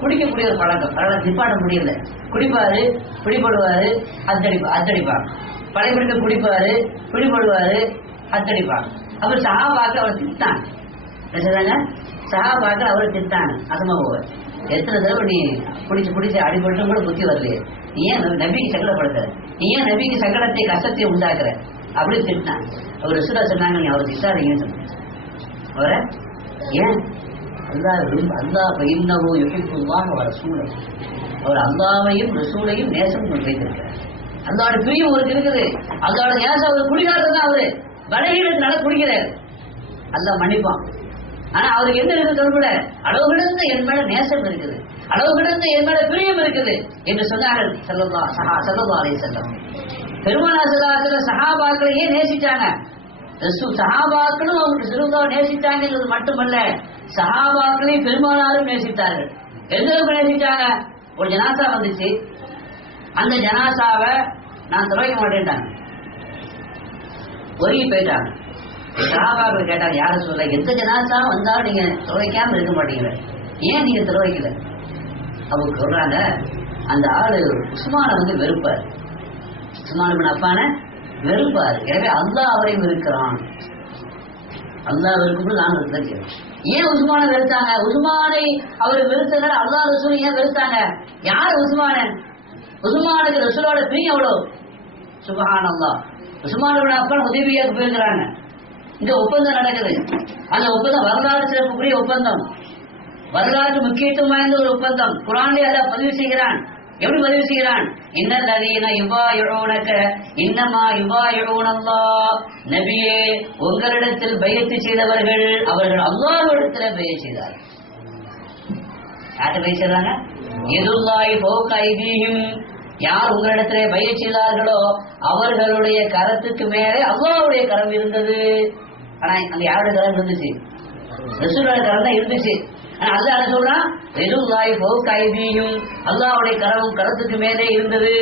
குடிக்கக்கூடிய ஒரு பழக்கம், பழக்கம் நிப்பாட்ட முடியல. குடிப்பாரு, பிடிபடுவாரு, அத்தடிப்பார். படைப்பிடிக்க குடிப்பாரு, பிடிபடுவாரு, அத்தடிப்பார். அவர் சஹாபாக்கு அவர் திட்டாங்க. என்ன சொல்றாங்க? சஹாபாக்கு அவரை திட்டாங்க, அசமா போவார். எத்தனை தடவை நீ பிடிச்சு அடிபட்டு கூட புத்தி வரலையே, நீ ஏன் நபிக்கு சங்கடப்படுத்துற, நீ ஏன் நபிக்கு சங்கடத்தை கஷ்டத்தை உண்டாக்குற அப்படின்னு திட்டினாங்க. அவர் ரசூலா சொன்னாங்க, நீ அவரை திட்டாதீங்கன்னு சொன்னாங்க. அவரை ஏன்? அவர் அல்லாவையும் ரசூலையும் நேசம் வைத்திருக்கிறார். அல்லாவோட பிரியம் அவருக்கு இருக்குது. அல்லாவோட நேசம் அவர் குடிகாரதான். அவரு வடகிழத்தினால குடிக்கிறார். அல்லா மன்னிப்பான். ஆனா அவருக்கு என்ன இருக்கு தொடர்புல? அளவு கிடந்த என் மேல நேசம் இருக்குது, அளவு கிடந்த என் மேல பிரியம் இருக்குது என்று சொன்னார்கள் ஸல்லல்லாஹு அலைஹி வஸல்லம். பெருமானார் ஸல்லல்லாஹு அலைஹி வஸல்லம் சஹாபாக்களையே நேசிச்சாங்க. சஹாபாக்களும் அவங்களுக்கு சிறுவா நேசிச்சாங்கிறது மட்டுமல்ல, சஹாபாக்களையும் பெருமானாரும் நேசித்தார்கள். எந்த அளவுக்கு நேசிச்சாங்க? ஒரு ஜனாசா வந்துச்சு, அந்த ஜனாசாவை நான் துவைக்க மாட்டேன்ட்டாங்க, ஒருங்கி போயிட்டாங்க. சஹாபாக்கள் கேட்டாங்க, யாரும் சொல்ல, எந்த ஜனாசா வந்தாலும் நீங்க துவைக்காம இருக்க மாட்டீங்க, ஏன் நீங்க துவைக்கல? அவங்க சொல்றாங்க, அந்த ஆளு உஸ்மான வெறுப்பார், உஸ்மான் இப்னு அஃபான வெறுப்பார். எனவே அல்லாஹ் அவரை வெறுக்கிறான். அல்லாஹ் வெறுக்கும்போது நான் வெறுத்தேன். ஏன் உஸ்மான வெறுத்தாங்க? உஸ்மானை அவர் வெறுத்தனால அல்லாஹ் ரசூல் ஏன் வெறுத்தாங்க? யார் உஸ்மானன்? உஸ்மானுக்கு ரசூலோட பிரியம் எவ்வளோ? சுப்ஹானல்லாஹ். உஸ்மான் இப்னு அஃபான் ஹுதைபியாவுக்கு போயிருக்கிறாங்க. இந்த ஒப்பந்தம் நடக்குது. அந்த ஒப்பந்தம் வரலாற்று சிறப்புக்குரிய ஒப்பந்தம், வரலாற்று முக்கியத்துவம் வாய்ந்த ஒரு ஒப்பந்தம். குர்ஆனிலே அல்லாஹ் பதிவு செய்கிறான். எப்படி பதிவு செய்கிறான்? இன்னல்லதீன யுபாயிஊனக இன்னமா யுபாயிஊனல்லாஹ். நபியே, உங்களிடத்தில் பைஅத் செய்தவர்கள் அவர்கள் அல்லாஹ்விடத்தில் பைஅத் செய்தார்கள். யார்கிட்ட பைஅத் செய்தாங்க? யதுல்லாஹி ஃபௌக ஐதீஹிம். யார் உங்களிடத்திலே பைஅத் செய்தார்களோ அவர்களுடைய கரத்துக்கு மேலே அல்லாஹ்வுடைய கரம் இருந்தது. ஆனா அங்க யாருடைய கரம் இருந்துச்சு? ரசூலுடைய கரம் தான் இருந்துச்சு. ஆனா அல்லாஹ் என்ன சொல்றான்? யதுல்லாஹி ஃபௌக ஐதீஹிம். அல்லாஹ்வுடைய கரத்துக்கு மேலே இருந்தது.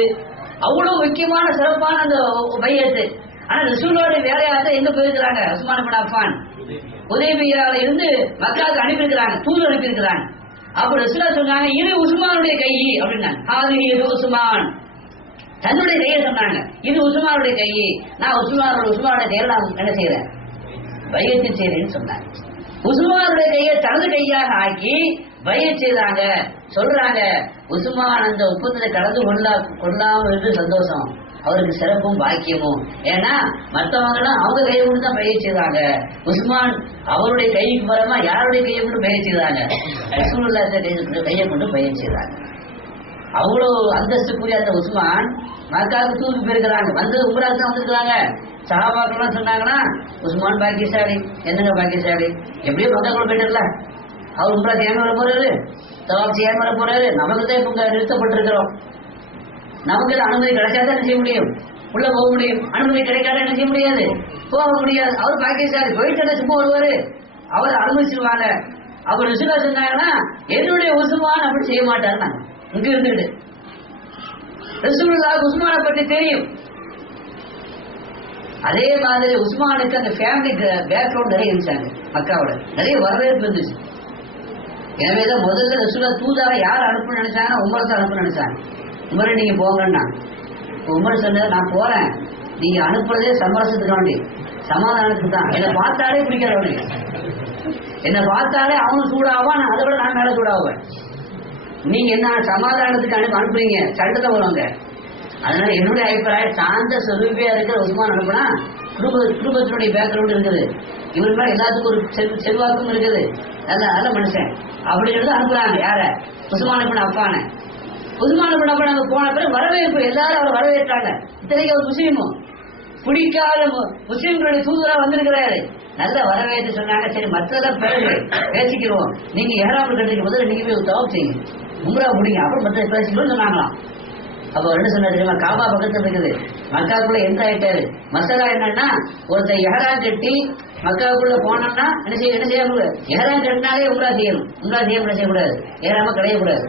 அவ்வளவு முக்கியமான சிறப்பான அந்த பைஅத். ஆனா ரசூலோட வேலையாக எங்க போயிருக்கிறாங்க? உஸ்மான் இப்னு அஃபான் ஹுதைபியால இருந்து மக்காவுக்கு அனுப்பியிருக்கிறாங்க, தூது அனுப்பியிருக்கிறாங்க. அப்ப ரசூலா சொன்னாங்க, இது உஸ்மானுடைய கை அப்படின்னாங்க. இது உஸ்மான், தன்னுடைய கையை சொன்னாங்க, இது உஸ்மானுடைய கை. நான் உஸ்மானுடைய கையில நான் என்ன செய்யறேன்? பைஅத் செய்யறேன்னு சொன்னாங்க. உஸ்மானுடைய கையை தனது கையாக ஆக்கி பைஅத் செய்தாங்க. சொல்றாங்க, உஸ்மான் அந்த ஒப்பந்தத்தை கலந்து கொள்ளாம இருந்து சந்தோஷம், அவருக்கு சிறப்பும் பாக்கியமும். ஏன்னா மற்றவங்க எல்லாம் அவங்க கையை கொண்டு தான் பைஅத் செய்தாங்க. உஸ்மான் அவருடைய கைக்கு பரமா யாருடைய கையை கொண்டு பைஅத் செய்தாங்க? ரசூலுல்லாஹ் கையை கொண்டு பைஅத் செய்தாங்க. அவ்வளவு அந்தஸ்துக்குரிய அந்த உஸ்மான் மக்காவுக்கு தூக்கி போயிருக்கிறாங்க. வந்து உம்ராவுக்கு தான் வந்திருக்கிறாங்க. சஹாபாக்கெல்லாம் சொன்னாங்கன்னா, உஸ்மான் பாக்கியசாலி. என்னங்க பாக்கியசாலி? எப்படியோ மக்காக்குள்ள போயிட்டுல, அவர் உம்ரா செய்யாம வர போறாரு, தவாப் செய்யாம வர போறாரு. நமக்கு தான் இப்ப நிறுத்தப்பட்டிருக்கிறோம். நமக்கு அனுமதி கிடைச்சாதான் என்ன செய்ய முடியும்? உள்ள போக முடியும். அனுமதி கிடைக்காத என்ன செய்ய முடியாது? போக முடியாது. அவர் பாக்கியசாலி, போயிட்டு சும்மா வருவாரு, அவர் அனுமதிச்சிருவாங்க. அவர் ரசூலுல்லாஹ் சொன்னாங்கன்னா, என்னுடைய உஸ்மான் அப்படி செய்ய மாட்டாருன்னா இங்க இருந்துட்டு. ரசூலுல்லாஹ் உஸ்மானை பற்றி தெரியும். அதே மாதிரி உஸ்மானுக்கு அந்த ஃபேமிலி பேக்ரவுண்ட் நிறைய இருந்துச்சாங்க. மக்காவோட நிறைய வரவேற்பு இருந்துச்சு. எனவேதான் முதல்ல ரசூலுல்லாஹ் தூதார யார் அனுப்பணும்னு நினைச்சாங்கன்னா உமர் தான் அனுப்பணும்னு நினைச்சாங்க. உமரை நீங்க போங்கன்னா, உமர் சொன்னது, நான் போறேன், நீங்க அனுப்புறதே சமரசத்துக்கு வேண்டி, சமாதானத்துக்கு தான். என்னை பார்த்தாலே பிடிக்கிறவனுக்கு, என்னை பார்த்தாலே அவனும் சூடாவான், அதை விட நான் மேல சூடாவேன். நீங்க என்ன சமாதானத்துக்கு அனுப்புறீங்க, சட்டத்தை வருவாங்க. அதனால என்னுடைய அபிப்பிராயம், சாந்த சொரூபியா இருக்கிற உஸ்மான் அனுப்புனா குடும்பத்தினுடைய பேக்ரவுண்ட் இருக்குது, இவர் மேல எல்லாத்துக்கும் ஒரு செல்வாக்கும் இருக்குது, நல்ல மனுஷன் அப்படிங்கிறது அனுப்புறாங்க. யார? உஸ்மான் இப்னு அஃபான. உஸ்மான் இப்னு அஃபான் அங்க போன பிறகு வரவேற்பு, எல்லாரும் அவர் வரவேற்றாங்க. இத்தனைக்கு அவர் முஸ்லீமும், பிடிக்காத முஸ்லீம்களுடைய தூதரா வந்திருக்கிறாரு. நல்ல வரவேற்று சொன்னாங்க. சரி, மற்றதான் பிறகு பேசிக்கிறோம், நீங்க ஏறாமல் கட்டிக்கு முதல்ல நீங்க போய் தவாப் செய்யுங்க, உம்ரா முடிங்க, அப்புறம் மற்ற பேசிக்கணும்னு சொன்னாங்களாம். அப்ப என்ன சொன்னா தெரியுமா? காபா பக்கத்துல இருக்குது, மக்காவுக்குள்ள எந்த ஆயிட்டாரு. மசாலா என்னன்னா, ஒருத்தர் எஹராம் கட்டி மக்காவுக்குள்ள போனோம்னா என்ன செய்யக்கூடாது? எஹராம் கட்டினாலே உம்ரா செய்யணும். உம்ரா செய்ய செய்யக்கூடாது, ஏறாம கிடையக்கூடாது.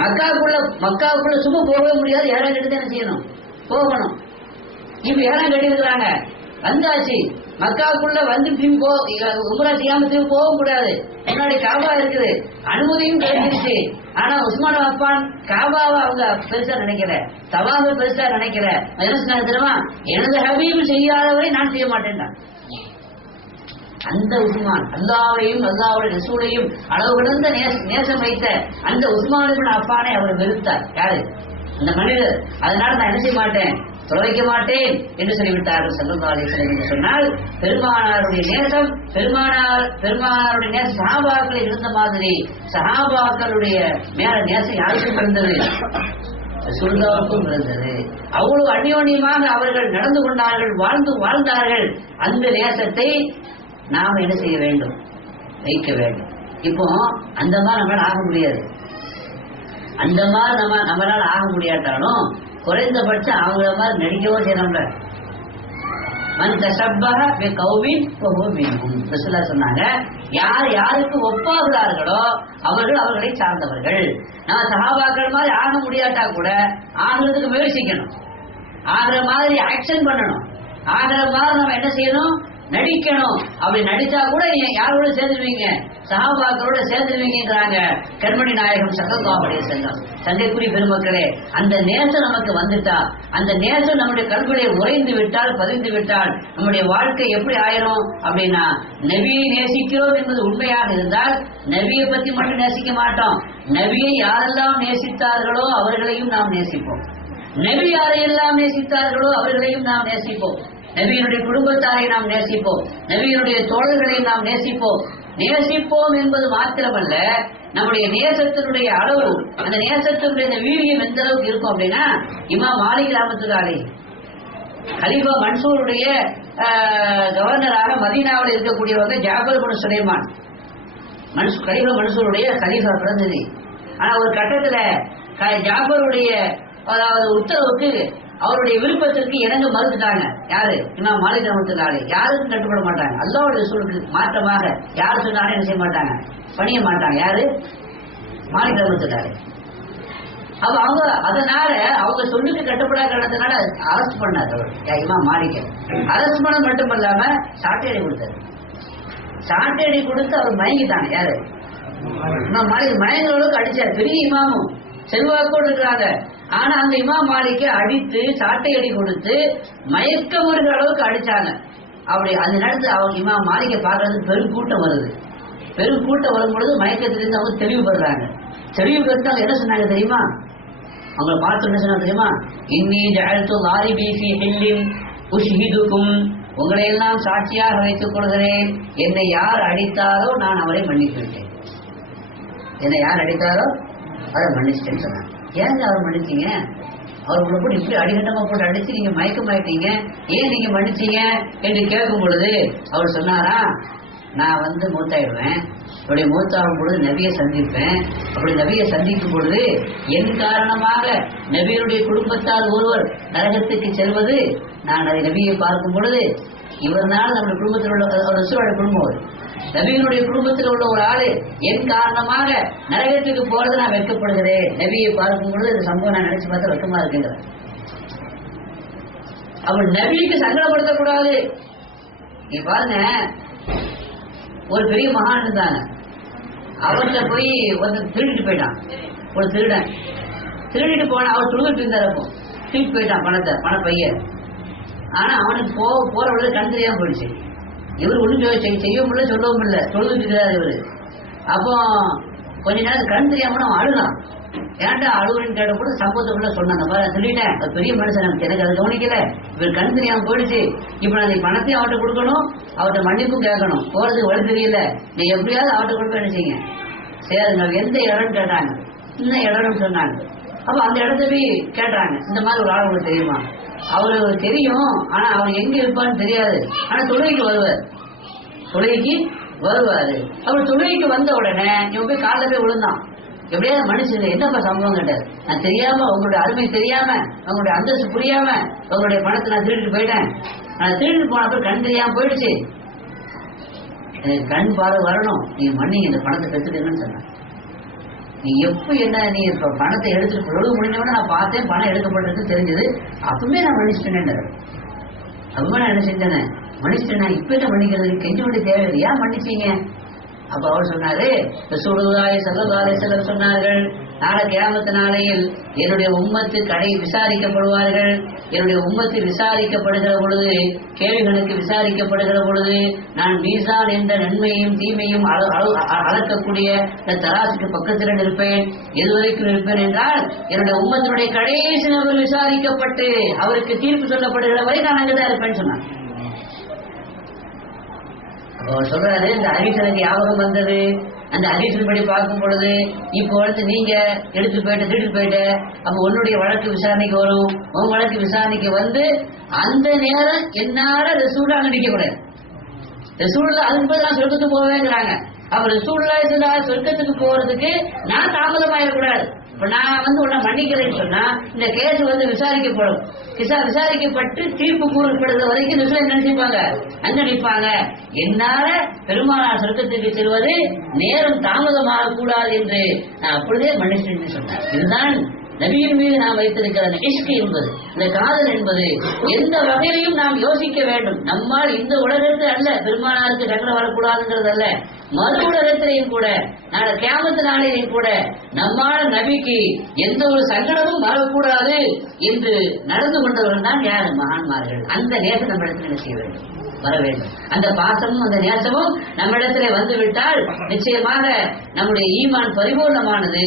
மக்காவுக்குள்ள சும்மா போகவே முடியாது. எஹராம் கட்டி என்ன செய்யணும்? போகணும். இப்ப ஏலம் கட்டி இருக்கிறாங்க, வந்தாச்சு மக்காவுக்குள்ள வந்து திரும்பி உம்ரா செய்யாம திரும்பி போக கூடாது. முன்னாடி காபா இருக்குது, அனுமதியும் கிடைச்சிருச்சு. ஆனா உஸ்மான் அஃபான் காபாவை அவங்க பெருசா நினைக்கல, தவாவை பெருசா நினைக்கல. என்ன சொன்னாங்க தெரியுமா? எனது ஹபீப் செய்யாதவரை நான் செய்ய மாட்டேன். அந்த உஸ்மான் அல்லாஹ்வையும் அல்லாஹ்வுடைய ரசூலையும் அளவு கடந்த நேசம் வைத்த அந்த உஸ்மான் இப்னு அஃபானை அவர் வெறுத்தார். யாரு? அந்த மனிதர். அதனால நான் என்ன செய்ய மாட்டேன், தொலைக்க மாட்டேன் என்று சொல்லிவிட்டார்கள் ஸல்லல்லாஹு அலைஹி வஸல்லம். என்று சொன்னால் பெருமானாருடைய நேசம், பெருமானாருடைய நேசம் சஹாபாக்களில் இருந்த மாதிரி சஹாபாக்களுடைய மேல நேசம் யாருக்கும் இருந்தது? ரசூலுல்லாஹ்வுக்கும் இருந்தது. அவ்வளவு அந்யோன்யமாக அவர்கள் நடந்து கொண்டார்கள், வாழ்ந்தார்கள். அந்த நேசத்தை நாம என்ன செய்ய வேண்டும்? வைக்க வேண்டும். இப்போ அந்த மாதிரி நம்மளால ஆக முடியாது. அந்த மாதிரி நம்மளால ஆக முடியாட்டாலும் குறைந்தபட்சம் அவங்கள மாதிரி நடிக்கவோ செய்யணும்ல. மன் தஷப்பஹ பிகௌமின் ஃபஹுவ மின்ஹும். ரசூலுல்லாஹ் சொன்னாங்க, யார் யாருக்கு ஒப்பாகிறார்களோ அவர்கள் அவர்களை சார்ந்தவர்கள். நம்ம சஹாபாக்கள் மாதிரி ஆக முடியாட்டா கூட ஆகிறதுக்கு முயற்சிக்கணும், ஆகிற மாதிரி ஆக்ஷன் பண்ணணும், ஆகிற மாதிரி நம்ம என்ன செய்யணும்? நடிக்கணும். அப்படி நடிச்சா கூட யாரோட சேர்ந்துருவீங்க? சஹாபாக்களோட சேர்ந்துருவீங்கிறாங்க கண்மணி நாயகம் ஸல்லல்லாஹு அலைஹி வஸல்லம். சங்கைக்குரிய பெருமக்களே, அந்த நேசம் நமக்கு வந்துட்டா, அந்த நேசம் நம்முடைய கல்வியை உறைந்து விட்டால், பதிந்து விட்டால் நம்முடைய வாழ்க்கை எப்படி ஆயிரும் அப்படின்னா, நபியை நேசிக்கிறோம் என்பது உண்மையாக இருந்தால் நபியை பத்தி மட்டும் நேசிக்க மாட்டோம், நபியை யாரெல்லாம் நேசித்தார்களோ அவர்களையும் நாம் நேசிப்போம், நபி யாரையெல்லாம் நேசித்தார்களோ அவர்களையும் நாம் நேசிப்போம், நபியினுடைய குடும்பத்தாரை நாம் நேசிப்போம், நபியினுடைய தோழர்களை நாம் நேசிப்போம் என்பது மாத்திரமல்ல, நம்முடைய நேசத்தினுடைய அளவு, அந்த நேசத்தினுடைய வீரியம் எந்த அளவுக்கு இருக்கும் அப்படின்னா, இமாம் மாலிக் ரஹ்மத்துல்லாஹி அலைஹி கலீஃபா மன்சூருடைய கவர்னராக மதீனாவில் இருக்கக்கூடியவங்க ஜாபர் இப்னு சுலைமான். கலீஃபா மன்சூருடைய கலீஃபா பிரதிநிதி. ஆனா ஒரு கட்டத்துல ஜாபருடைய அதாவது உத்தரவுக்கு, அவருடைய விருப்பத்திற்கு இணங்க மறுத்துட்டாங்க. யாரு? இமாம் மாலிக் ரஹ்மத்துல்லாஹி அலைஹி. யாருக்கும் கட்டுப்பட மாட்டாங்க, அல்லாஹ்வுடைய ரசூலுக்கு மாற்றமாக யார் சொன்னாலும் என்ன செய்ய மாட்டாங்க, பணிய மாட்டாங்க. யாரு? மாலிக் ரஹ்மத்துல்லாஹி அலைஹி. அப்ப அவங்க அதனால அவங்க சொல்லுக்கு கட்டுப்படாத காரணத்தினால அரெஸ்ட் பண்ணார் அவர் இமாம் மாலிக். அரெஸ்ட் பண்ண மட்டும் இல்லாம சாட்டையடி கொடுத்தாரு. சாட்டையடி கொடுத்து அவர் மயங்கிட்டாங்க. யாரு? இமாம் மாலிக் மயங்கிற அளவுக்கு அடிச்சார். பெரிய இமாமும் செல்வாக்கோடு இருக்கிறாங்க. ஆனா அந்த இமாம் மாலிக்கை அடித்து சாட்டை அடி கொடுத்து மயக்க வருகிற அளவுக்கு அடிச்சாங்க. அப்படி அந்த நேரத்தில் அவங்க இமாம் மாலிக்கை பார்க்கறதுக்கு பெரும் கூட்டம் வருது. பெரும் கூட்டம் வரும்பொழுது மயக்கத்திலிருந்து அவங்க தெளிவு பெறுறாங்க. தெளிவு பெற்று அவங்க என்ன சொன்னாங்க தெரியுமா? அவங்களை பார்த்து என்ன சொன்னாங்க தெரியுமா? இன்னி ஜஅல்து லாரிபி ஃபீ ஹில்லின் உஷ்ஹிதுக்கும், உங்களை எல்லாம் சாட்சியாக வைத்துக் கொள்கிறேன், என்னை யார் அடித்தாரோ நான் அவரை மன்னித்து விட்டேன். என்னை யார் அடித்தாரோ அதை மன்னிச்சிட்டேன்னு சொன்னாங்க. ஏங்க அவர் மன்னிச்சீங்க? அவர் உங்களை போட்டு இப்படி அடிக்கட்டமா போட்டு அடிச்சு நீங்க மயக்கமாயிட்டீங்க, ஏன் நீங்க மன்னிச்சீங்க என்று கேட்கும் பொழுது அவர் சொன்னாரா, நான் மூத்தாயிடுவேன், அப்படி மூத்தாகும் பொழுது நபியை சந்திப்பேன், அப்படி நபியை சந்திக்கும் பொழுது என் காரணமாக நபியுடைய குடும்பத்தால் ஒருவர் நரகத்துக்கு செல்வது, நான் அதை நபியை பார்க்கும் பொழுது இவர்னால் நம்முடைய குடும்பத்தில் உள்ள ரசூலுடைய குடும்பம், நபியினுடைய குடும்பத்தில் உள்ள ஒரு ஆளு என் காரணமாக நரகத்துக்கு போறது நான் வெட்கப்படுகிறேன், நபியை பார்க்கும் பொழுது இந்த சம்பவம் நான் நினைச்சு பார்த்தா வெட்கமா இருக்குங்கிற. அவள் நபிக்கு சங்கடப்படுத்தக்கூடாது. நீ பாருங்க, ஒரு பெரிய மகான் இருந்தாங்க, அவர்கிட்ட போய் ஒருத்தர் திருடிட்டு போயிட்டான். ஒரு திருடன் திருடிட்டு போன, அவர் துழுவிட்டு இருந்தார், அப்போ திருட்டு போயிட்டான் பண பையன். ஆனா அவனுக்கு போற பொழுது கண் தெரியாம போயிடுச்சு. இவர் ஒன்றும் செய்யவும் இல்லை சொல்லவும் இல்லை, தொழுதுட்டு இருக்கிறார் இவரு. அப்போ கொஞ்ச நேரம் கண் தெரியாம அவன் அழுதான். ஏன்டா அழுகுன்னு கேட்டபோது சம்பவத்துக்குள்ள சொன்னாங்க, சொல்லிட்டேன் பெரிய மனுஷன், எனக்கு அதை கவனிக்கல, இவர் கண் தெரியாம போயிடுச்சு, இப்ப நான் பணத்தையும் அவர்கிட்ட கொடுக்கணும், அவர்கிட்ட மன்னிப்பும் கேட்கணும், போறதுக்கு வழி தெரியல, நீ எப்படியாவது அவர்கிட்ட கொடுக்க நினைச்சீங்க. சரி, எந்த இடம்னு கேட்டாங்க, இந்த இடம்னு சொன்னாங்க. அப்ப அந்த இடத்த போய் கேட்டாங்க, இந்த மாதிரி ஒரு ஆள் உங்களுக்கு தெரியுமா? அவரு தெரியும், ஆனா அவர் எங்க இருப்பான்னு தெரியாது, ஆனா தொழுகைக்கு வருவார், தொழுகைக்கு வருவாரு. அவர் தொழுகைக்கு வந்த உடனே இவன் போய் காலைல போய் விழுந்தான். எப்படியாவது மனுஷன் என்னப்பா சம்பவம் கேட்டார். நான் தெரியாம, உங்களுடைய அருமை தெரியாம, உங்களுடைய அந்தஸ்து புரியாம உங்களுடைய பணத்தை நான் திருடிட்டு போயிட்டேன், நான் திருடிட்டு போனப்ப கண் தெரியாம போயிடுச்சு, எனக்கு கண் பார்வை வரணும், நீங்க மன்னிங்க, இந்த பணத்தை பெற்றுடுங்கன்னு சொன்னேன். நீ எப்ப என்ன நீ இப்ப பணத்தை எடுத்துட்டு பொழுது முடிஞ்சவன நான் பார்த்தேன், பணம் எடுக்கப்பட்டது தெரிஞ்சது, அப்பவுமே நான் மன்னிச்சிட்டேன். அப்பவுமே நான் என்ன செஞ்சேன், மன்னிச்சிட்டேன். இப்ப என்ன மன்னிக்கிறது, கெஞ்சி விட்டு தேவை, ஏன் மன்னிச்சீங்க? அப்ப அவர் சொன்னாரு, ரசூலுல்லாஹி ஸல்லல்லாஹு அலைஹி வஸல்லம் சொன்னார்கள், நாளை கியாமத் நாளையில் என்னுடைய உம்மத்து விசாரிக்கப்படுவார்கள். என்னுடைய உம்மத்து விசாரிக்கப்படுகிற பொழுது, கேள்விகளுக்கு விசாரிக்கப்படுகிற பொழுது, நான் மீசான் என்ற நன்மையும் தீமையும் அளக்கக்கூடிய தராசுக்கு பக்கத்தில் இருப்பேன். எதுவரைக்கும் இருப்பேன் என்றால், என்னுடைய உம்மத்தினுடைய கடைசி நபர் விசாரிக்கப்பட்டு அவருக்கு தீர்ப்பு சொல்லப்படுகிற வரை நான் அங்கதான் இருப்பேன்னு சொன்னான். அவர் சொல்றாரு, இந்த ஹதீஸ் எனக்கு ஞாபகம் வந்தது. அந்த ஹதீஸின் படி பார்க்கும் பொழுது, இப்போ வந்து நீங்க திருட்டு போயிட்ட, அப்ப உன்னுடைய வழக்கு விசாரணைக்கு வரும். உன் வழக்கு விசாரணைக்கு வந்து அந்த நேரம் என்னால ரசூலா அங்க நிக்க கூடாது. ரசூலுல்லாஹ் அதுக்கு பதில் நான் சொர்க்கத்துக்கு போவேங்கிறாங்க. அப்ப ரசூலுல்லாஹ் சொர்க்கத்துக்கு போறதுக்கு நான் தாமதமாயிடக்கூடாது. இப்ப நான் வந்து உன்னை மன்னிக்கிறேன்னு சொன்னா, இந்த கேஸ் வந்து விசாரிக்கப்படும். விசாரிக்கப்பட்டு தீர்ப்பு கூறப்படுகிற வரைக்கும் ரசூல் நினைச்சுப்பாங்க, அங்க நிற்பாங்க. என்னால பெருமானார் சொர்க்கத்துக்கு செல்வது நேரம் தாமதமாக கூடாது என்று நான் அப்படியே மன்னிச்சேன்னு சொன்னார். இதுதான் நபியின் மீது நாம் வைத்திருக்கிற இஷ்க் என்பது, இந்த காதல் என்பது எந்த வகையிலையும் நாம் யோசிக்க வேண்டும். நம்மால் இந்த உலகத்தில் அல்ல பெருமானாருக்கு கட்டளை வரக்கூடாதுங்கிறது அல்ல, மறு உலகத்திலையும் கூட, நாளை கியாமத் நாளையும் கூட நம்மால் நபிக்கு எந்த ஒரு சங்கடமும் வரக்கூடாது என்று நடந்து கொண்டவர்கள் தான் யார்? மகான்மார்கள். அந்த நேசம் நம்ம இடத்துல என்ன செய்ய வேண்டும்? வர வேண்டும். அந்த பாசமும் அந்த நேசமும் நம்ம இடத்துல வந்துவிட்டால் நிச்சயமாக நம்முடைய ஈமான் பரிபூர்ணமானது.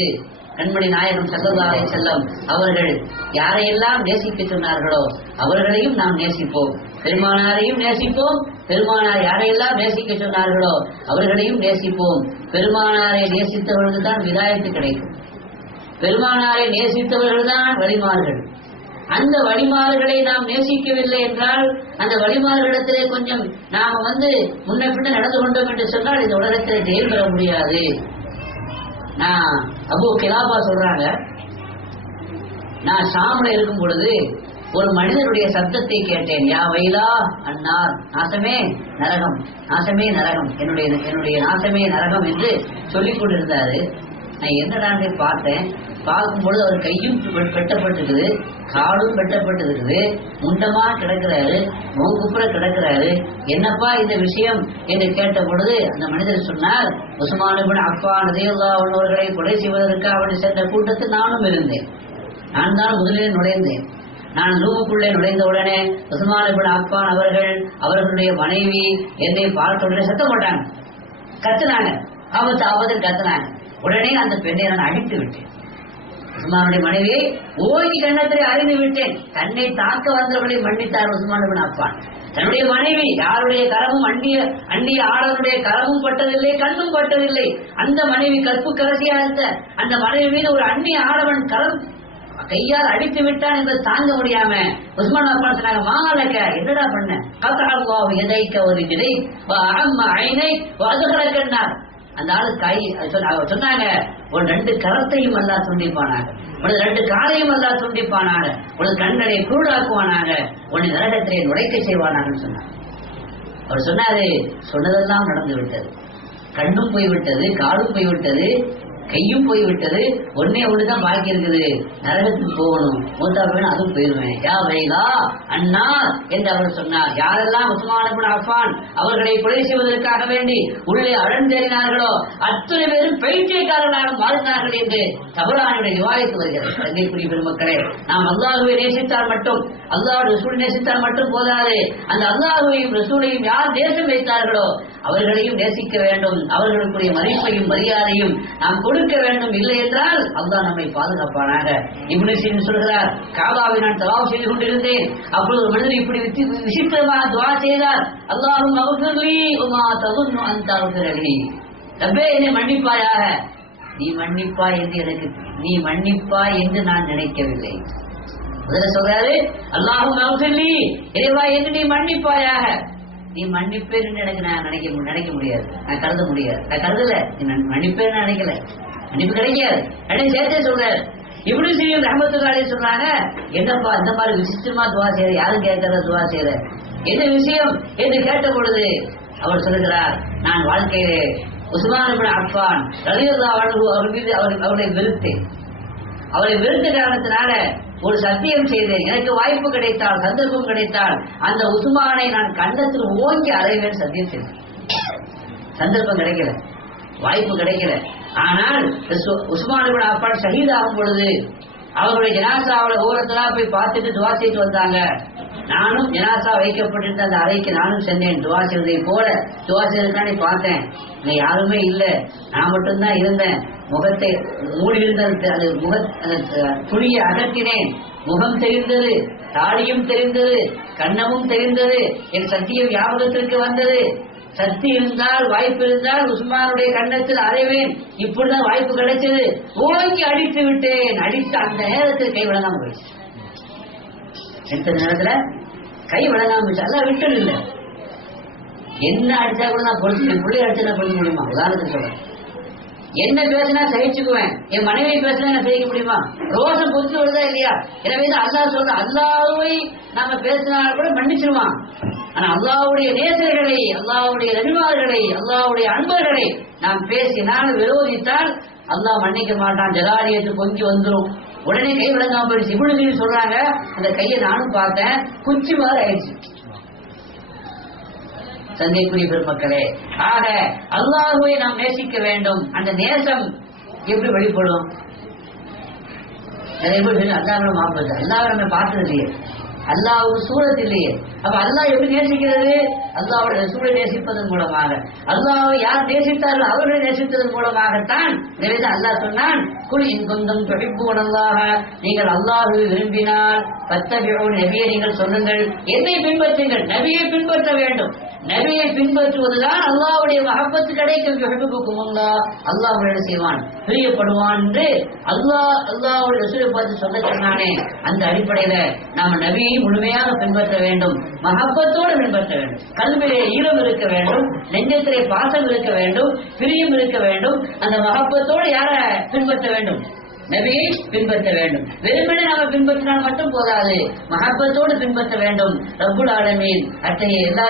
கண்மணி நாயகம் ஸல்லல்லாஹு அலைஹி வஸல்லம் அவர்கள் யாரையெல்லாம் நேசிக்க சொன்னார்களோ அவர்களையும் நாம் நேசிப்போம், பெருமானாரையும் நேசிப்போம். பெருமானார் யாரையெல்லாம் நேசிக்க சொன்னார்களோ அவர்களையும் நேசிப்போம். பெருமானாரை நேசித்தவர்களுக்கு தான் விதாயத்து கிடைக்கும். பெருமானாரை நேசித்தவர்கள் தான் வழிமார்கள். அந்த வழிமார்களை நாம் நேசிக்கவில்லை என்றால், அந்த வழிமார்களிடத்திலே கொஞ்சம் நாம வந்து முன்ன பின்ன நடந்து கொண்டோம் என்று சொன்னால் இந்த உலகத்திலே ஜெயம் பெற முடியாது. நான் அபு கிலாபா சொல்றாங்க, நான் ஷாம்ல இருக்கும் பொழுது ஒரு மனிதனுடைய சத்தத்தை கேட்டேன். யா வைலா அன்னார், நாசமே நரகம், நாசமே நரகம், என்னுடைய நாசமே நரகம் என்று சொல்லிக் கொண்டிருந்தாரு. நான் என்னடான்னு பார்த்தேன். பார்க்கும்பொழுது அவர் கையும் வெட்டப்பட்டிருக்குது, காலும் வெட்டப்பட்டிருக்குது, முண்டமா கிடக்கிறாரு, மூக்குப்புற கிடக்கிறாரு. என்னப்பா இந்த விஷயம் என்று கேட்ட பொழுது அந்த மனிதர் சொன்னார், உஸ்மான் இப்னு அஃபான் ரலியல்லாஹு அன்ஹு அவர்களை கொலை செய்வதற்காக அவன் சென்ற கூட்டத்தில் நானும் இருந்தேன். நான் தான் முதலில் நுழைந்தேன். நான் ரூமுக்குள்ளே நுழைந்த உடனே உஸ்மான் இப்னு அஃபான் அவர்களுடைய மனைவி என்னை பார்த்த உடனே சத்தம் போட்டாங்க, கத்துனாங்க, ஆபத்து ஆபத்தில் கத்துனாங்க. உடனே அந்த பெண்ணை நான் அடித்து விட்டேன். உஸ்மானுடைய மனைவியை ஓங்கி கன்னத்திலே அறிந்து விட்டேன். தன்னை தாக்க வந்தவர்களை மன்னித்தார் உஸ்மான் இப்னு அஃபான். தன்னுடைய மனைவி யாருடைய கரமும் அந்நிய ஆடவனுடைய கரமும் பட்டதில்லை, கண்ணும் பட்டதில்லை. அந்த மனைவி கற்பு கரசியா இருந்த அந்த மனைவி மீது ஒரு அந்நிய ஆடவன் கரம் கையால் அடித்து விட்டான் என்று தாங்க முடியாம உஸ்மான் அஃபான் சொன்னாங்க, மாலக்க, என்னடா பண்ண? கத்தல்லாஹு யதைக ஒரு ஜிதை வ அம்மா ஐனை வ அத்கரக்கன்னார். அந்த ஆளு கை சொன்னாங்க, ஒரு 2 கரத்தையும் அல்லாஹ் துண்டிப்பானாங்க, உனது 2 காலையும் அல்லாஹ் துண்டிப்பானாங்க, உனது கண்களை குருடாக்குவானாங்க, உன்னை நரகத்திலே நுழைக்க செய்வானாங்கன்னு சொன்னாங்க. அவர் சொன்னாரு, சொன்னதெல்லாம் நடந்து விட்டது. கண்ணும் போய்விட்டது, காலும் போய்விட்டது, கையும் போய்விட்டது, ஒன்னே ஒண்ணுதான் பாக்கி இருக்குது, நரகத்துக்கு போகணும், மூத்தா போயிடும், அதுவும் போயிருவேன். யா வைலா அண்ணா என்று அவர் சொன்னார். யாரெல்லாம் உஸ்மான் இப்னு அஃபான் அவர்களை கொலை செய்வதற்காக வேண்டி உள்ளே அடர்ந்தேறினார்களோ அத்தனை பேரும் பைத்தியக்காரர்களாக மாறினார்கள் என்று தபரானுடைய ரிவாயத்து வருகிறது. தந்தைக்குரிய பெருமக்களே, நாம் அல்லாஹுவை நேசித்தால் மட்டும், அல்லாஹ் ரசூலை நேசித்தால் மட்டும் போதாது, அந்த அல்லாஹுவையும் ரசூலையும் யார் நேசம் வைத்தார்களோ அவர்களையும் நேசிக்க வேண்டும். அவர்களுக்குரிய மதிப்பையும் மரியாதையும் நாம் கொடுக்க வேண்டும். இல்லை என்றால் அல்லாஹ் நம்மை பாதுகாப்பானாக. இப்னு சீரின் சொல்கிறார், காபாவை நான் தவாஃப் செய்து கொண்டிருந்தேன். அப்பொழுது ஒரு மனிதர் இப்படி விசித்திரமாக துஆ செய்தார், அல்லாஹும்ம அக்ஃபிர்லி வமா தظن அன் தக்ஃபிர் லி. ரப்பே, என்னை மன்னிப்பாயாக. நீ மன்னிப்பாய் என்று நான் நினைக்கவில்லை. முதல்ல சொல்றாரு, அல்லாஹும்ம அக்ஃபிர்லி, இறைவா என்று நீ மன்னிப்பாயாக. நீ மன்னிப்பேன் என்று எனக்கு நான் நினைக்க முடியாது, நான் கருத முடியாது, நான் கருதல. மன்னிப்பேன் நினைக்கல, மன்னிப்பு கிடைக்காது. அப்படின்னு சேர்த்தே சொல்றாரு. இப்னு சீரின் ரஹ்மத்துல்லாஹி அலைஹி சொல்றாங்க, என்னப்பா இந்த மாதிரி விசித்திரமா துவா செய்யற, யாரும் கேட்கற துவா செய்யற, என்ன விஷயம் என்று கேட்ட பொழுது அவர் சொல்லுகிறார், நான் வாழ்க்கையிலே உஸ்மான் இப்னு அஃபான் ரலியல்லாஹு அன்ஹு அவரை வெறுத்தேன். அவரை வெறுத்த காரணத்தினால ஒரு சத்தியம் செய்தேன். எனக்கு வாய்ப்பு கிடைத்தால், சந்தர்ப்பம் கிடைத்தால் அந்த உஸ்மானை நான் கன்னத்தில் ஓங்கி அறைவேன் சத்தியம் செய்தேன். சந்தர்ப்பம் கிடைக்கல, வாய்ப்பு கிடைக்கல. ஆனால் உஸ்மான் இப்னு அஃபான் ஷஹீதாகும் பொழுது அவர்களுடைய ஜனாசாவோட ஓரத்தெல்லாம் போய் பார்த்துட்டு துவா செய்து வந்தாங்க. நானும் ஜனாசா வைக்கப்பட்டிருந்த அந்த அறைக்கு நானும் சென்றேன். துவா செய்வதை போல துவா செய்வதற்காண்டி பார்த்தேன். இங்க யாருமே இல்லை, நான் மட்டும்தான் இருந்தேன். முகத்தை மூடி இருந்த அது அந்த துணியை அகற்றினேன். முகம் தெரிந்தது, தாடியும் தெரிந்தது, கண்ணமும் தெரிந்தது. என் சத்தியம் ஞாபகத்திற்கு வந்தது. சக்தி இருந்தால், வாய்ப்பு இருந்தால் உஸ்மானுடைய கண்ணத்தில் அறைவேன். இப்படிதான் வாய்ப்பு கிடைச்சது. ஓங்கி அடித்து விட்டேன். அடித்த அந்த நேரத்தில் கை வழங்காம போயிடுச்சு. எந்த நேரத்துல கை வழங்காம போயிடுச்சு. அதான் விட்டது இல்லை. என்ன அடிச்சா கூட நான் பொறுத்து, என் பிள்ளை அடிச்சா நான் பொறுக்க முடியுமா? உதாரணத்துக்கு சொல்றேன். என்ன பேசினா சகிச்சுக்குவேன், என் மனைவி பேசினா என்ன சகிக்க முடியுமா? ரோஷம் பொறுத்து வருதா இல்லையா? எனவே தான் அல்லாஹ் சொல்ற, அல்லாஹ்வை நாம பேசினாலும் கூட மன்னிச்சிருவான். ஆனா அல்லாஹ்வுடைய நேசர்களை, அல்லாஹ்வுடைய நபிமார்களை, அல்லாஹ்வுடைய அன்பர்களை நாம் பேசினால், விரோதித்தால் அல்லாஹ் மன்னிக்க மாட்டான். ஜலாலியத்து பொங்கி வந்துடும். உடனே கை விளங்காம போயிடுச்சு. இப்படி சொல்றாங்க. அந்த கையை நானும் பார்த்தேன், குச்சி மாதிரி ஆயிடுச்சு. சந்தைக்குரிய பெருமக்களே, ஆக அல்லாஹ்வை நாம் நேசிக்க வேண்டும். அந்த நேசம் எப்படி வெளிப்படும்? நிறைய பேர் அல்லாஹ் மாப்பது, அல்லாஹ் நம்ம பார்த்தது இல்லையே, அல்லாஹ்வுக்கு சூரத் இல்லையே. அப்ப அல்லாஹ் எப்படி நேசிக்கிறது? அல்லாஹ்வுடைய ரசூலை நேசிப்பதன் மூலமாக. அல்லாஹ்வை யார் நேசித்தார்கள் அவர்களை நேசித்ததன் மூலமாகத்தான். எனவே அல்லாஹ் சொன்னான், குல் இன் குன்தும் துஹிப்பூனல்லாஹ, நீங்கள் அல்லாஹ்வை விரும்பினால் ஃபத்தபிஊன், நபியை நீங்கள் சொல்லுங்கள், என்னை பின்பற்றுங்கள். நபியை பின்பற்ற வேண்டும். நபியை பின்பற்றுவதுதான் அல்லாஹ்வுடைய மஹப்பத்து கிடைக்கும். யுஹிப்புக்குமுல்லாஹ், அல்லாஹ் என்ன செய்வான்? பிரியப்படுவான் என்று அல்லாஹ்வுடைய ரசூலை பார்த்து சொல்ல சொன்னானே. அந்த அடிப்படையில நாம நபியை முழுமையாக பின்பற்ற வேண்டும், மஹப்பத்தோடு பின்பற்ற வேண்டும். கல்விலே ஈரம் இருக்க வேண்டும், நெஞ்சத்திலே பாசம் இருக்க வேண்டும், பிரியம் இருக்க வேண்டும். அந்த மஹப்பத்தோடு யார பின்பற்ற வேண்டும்? நபியை பின்பற்ற வேண்டும். வெறுமனே நாம பின்பற்றினால் மட்டும் போதாது, மஹப்பத்தோடு பின்பற்ற வேண்டும். ரப்புல் ஆலமீன் அத்தகைய எல்லா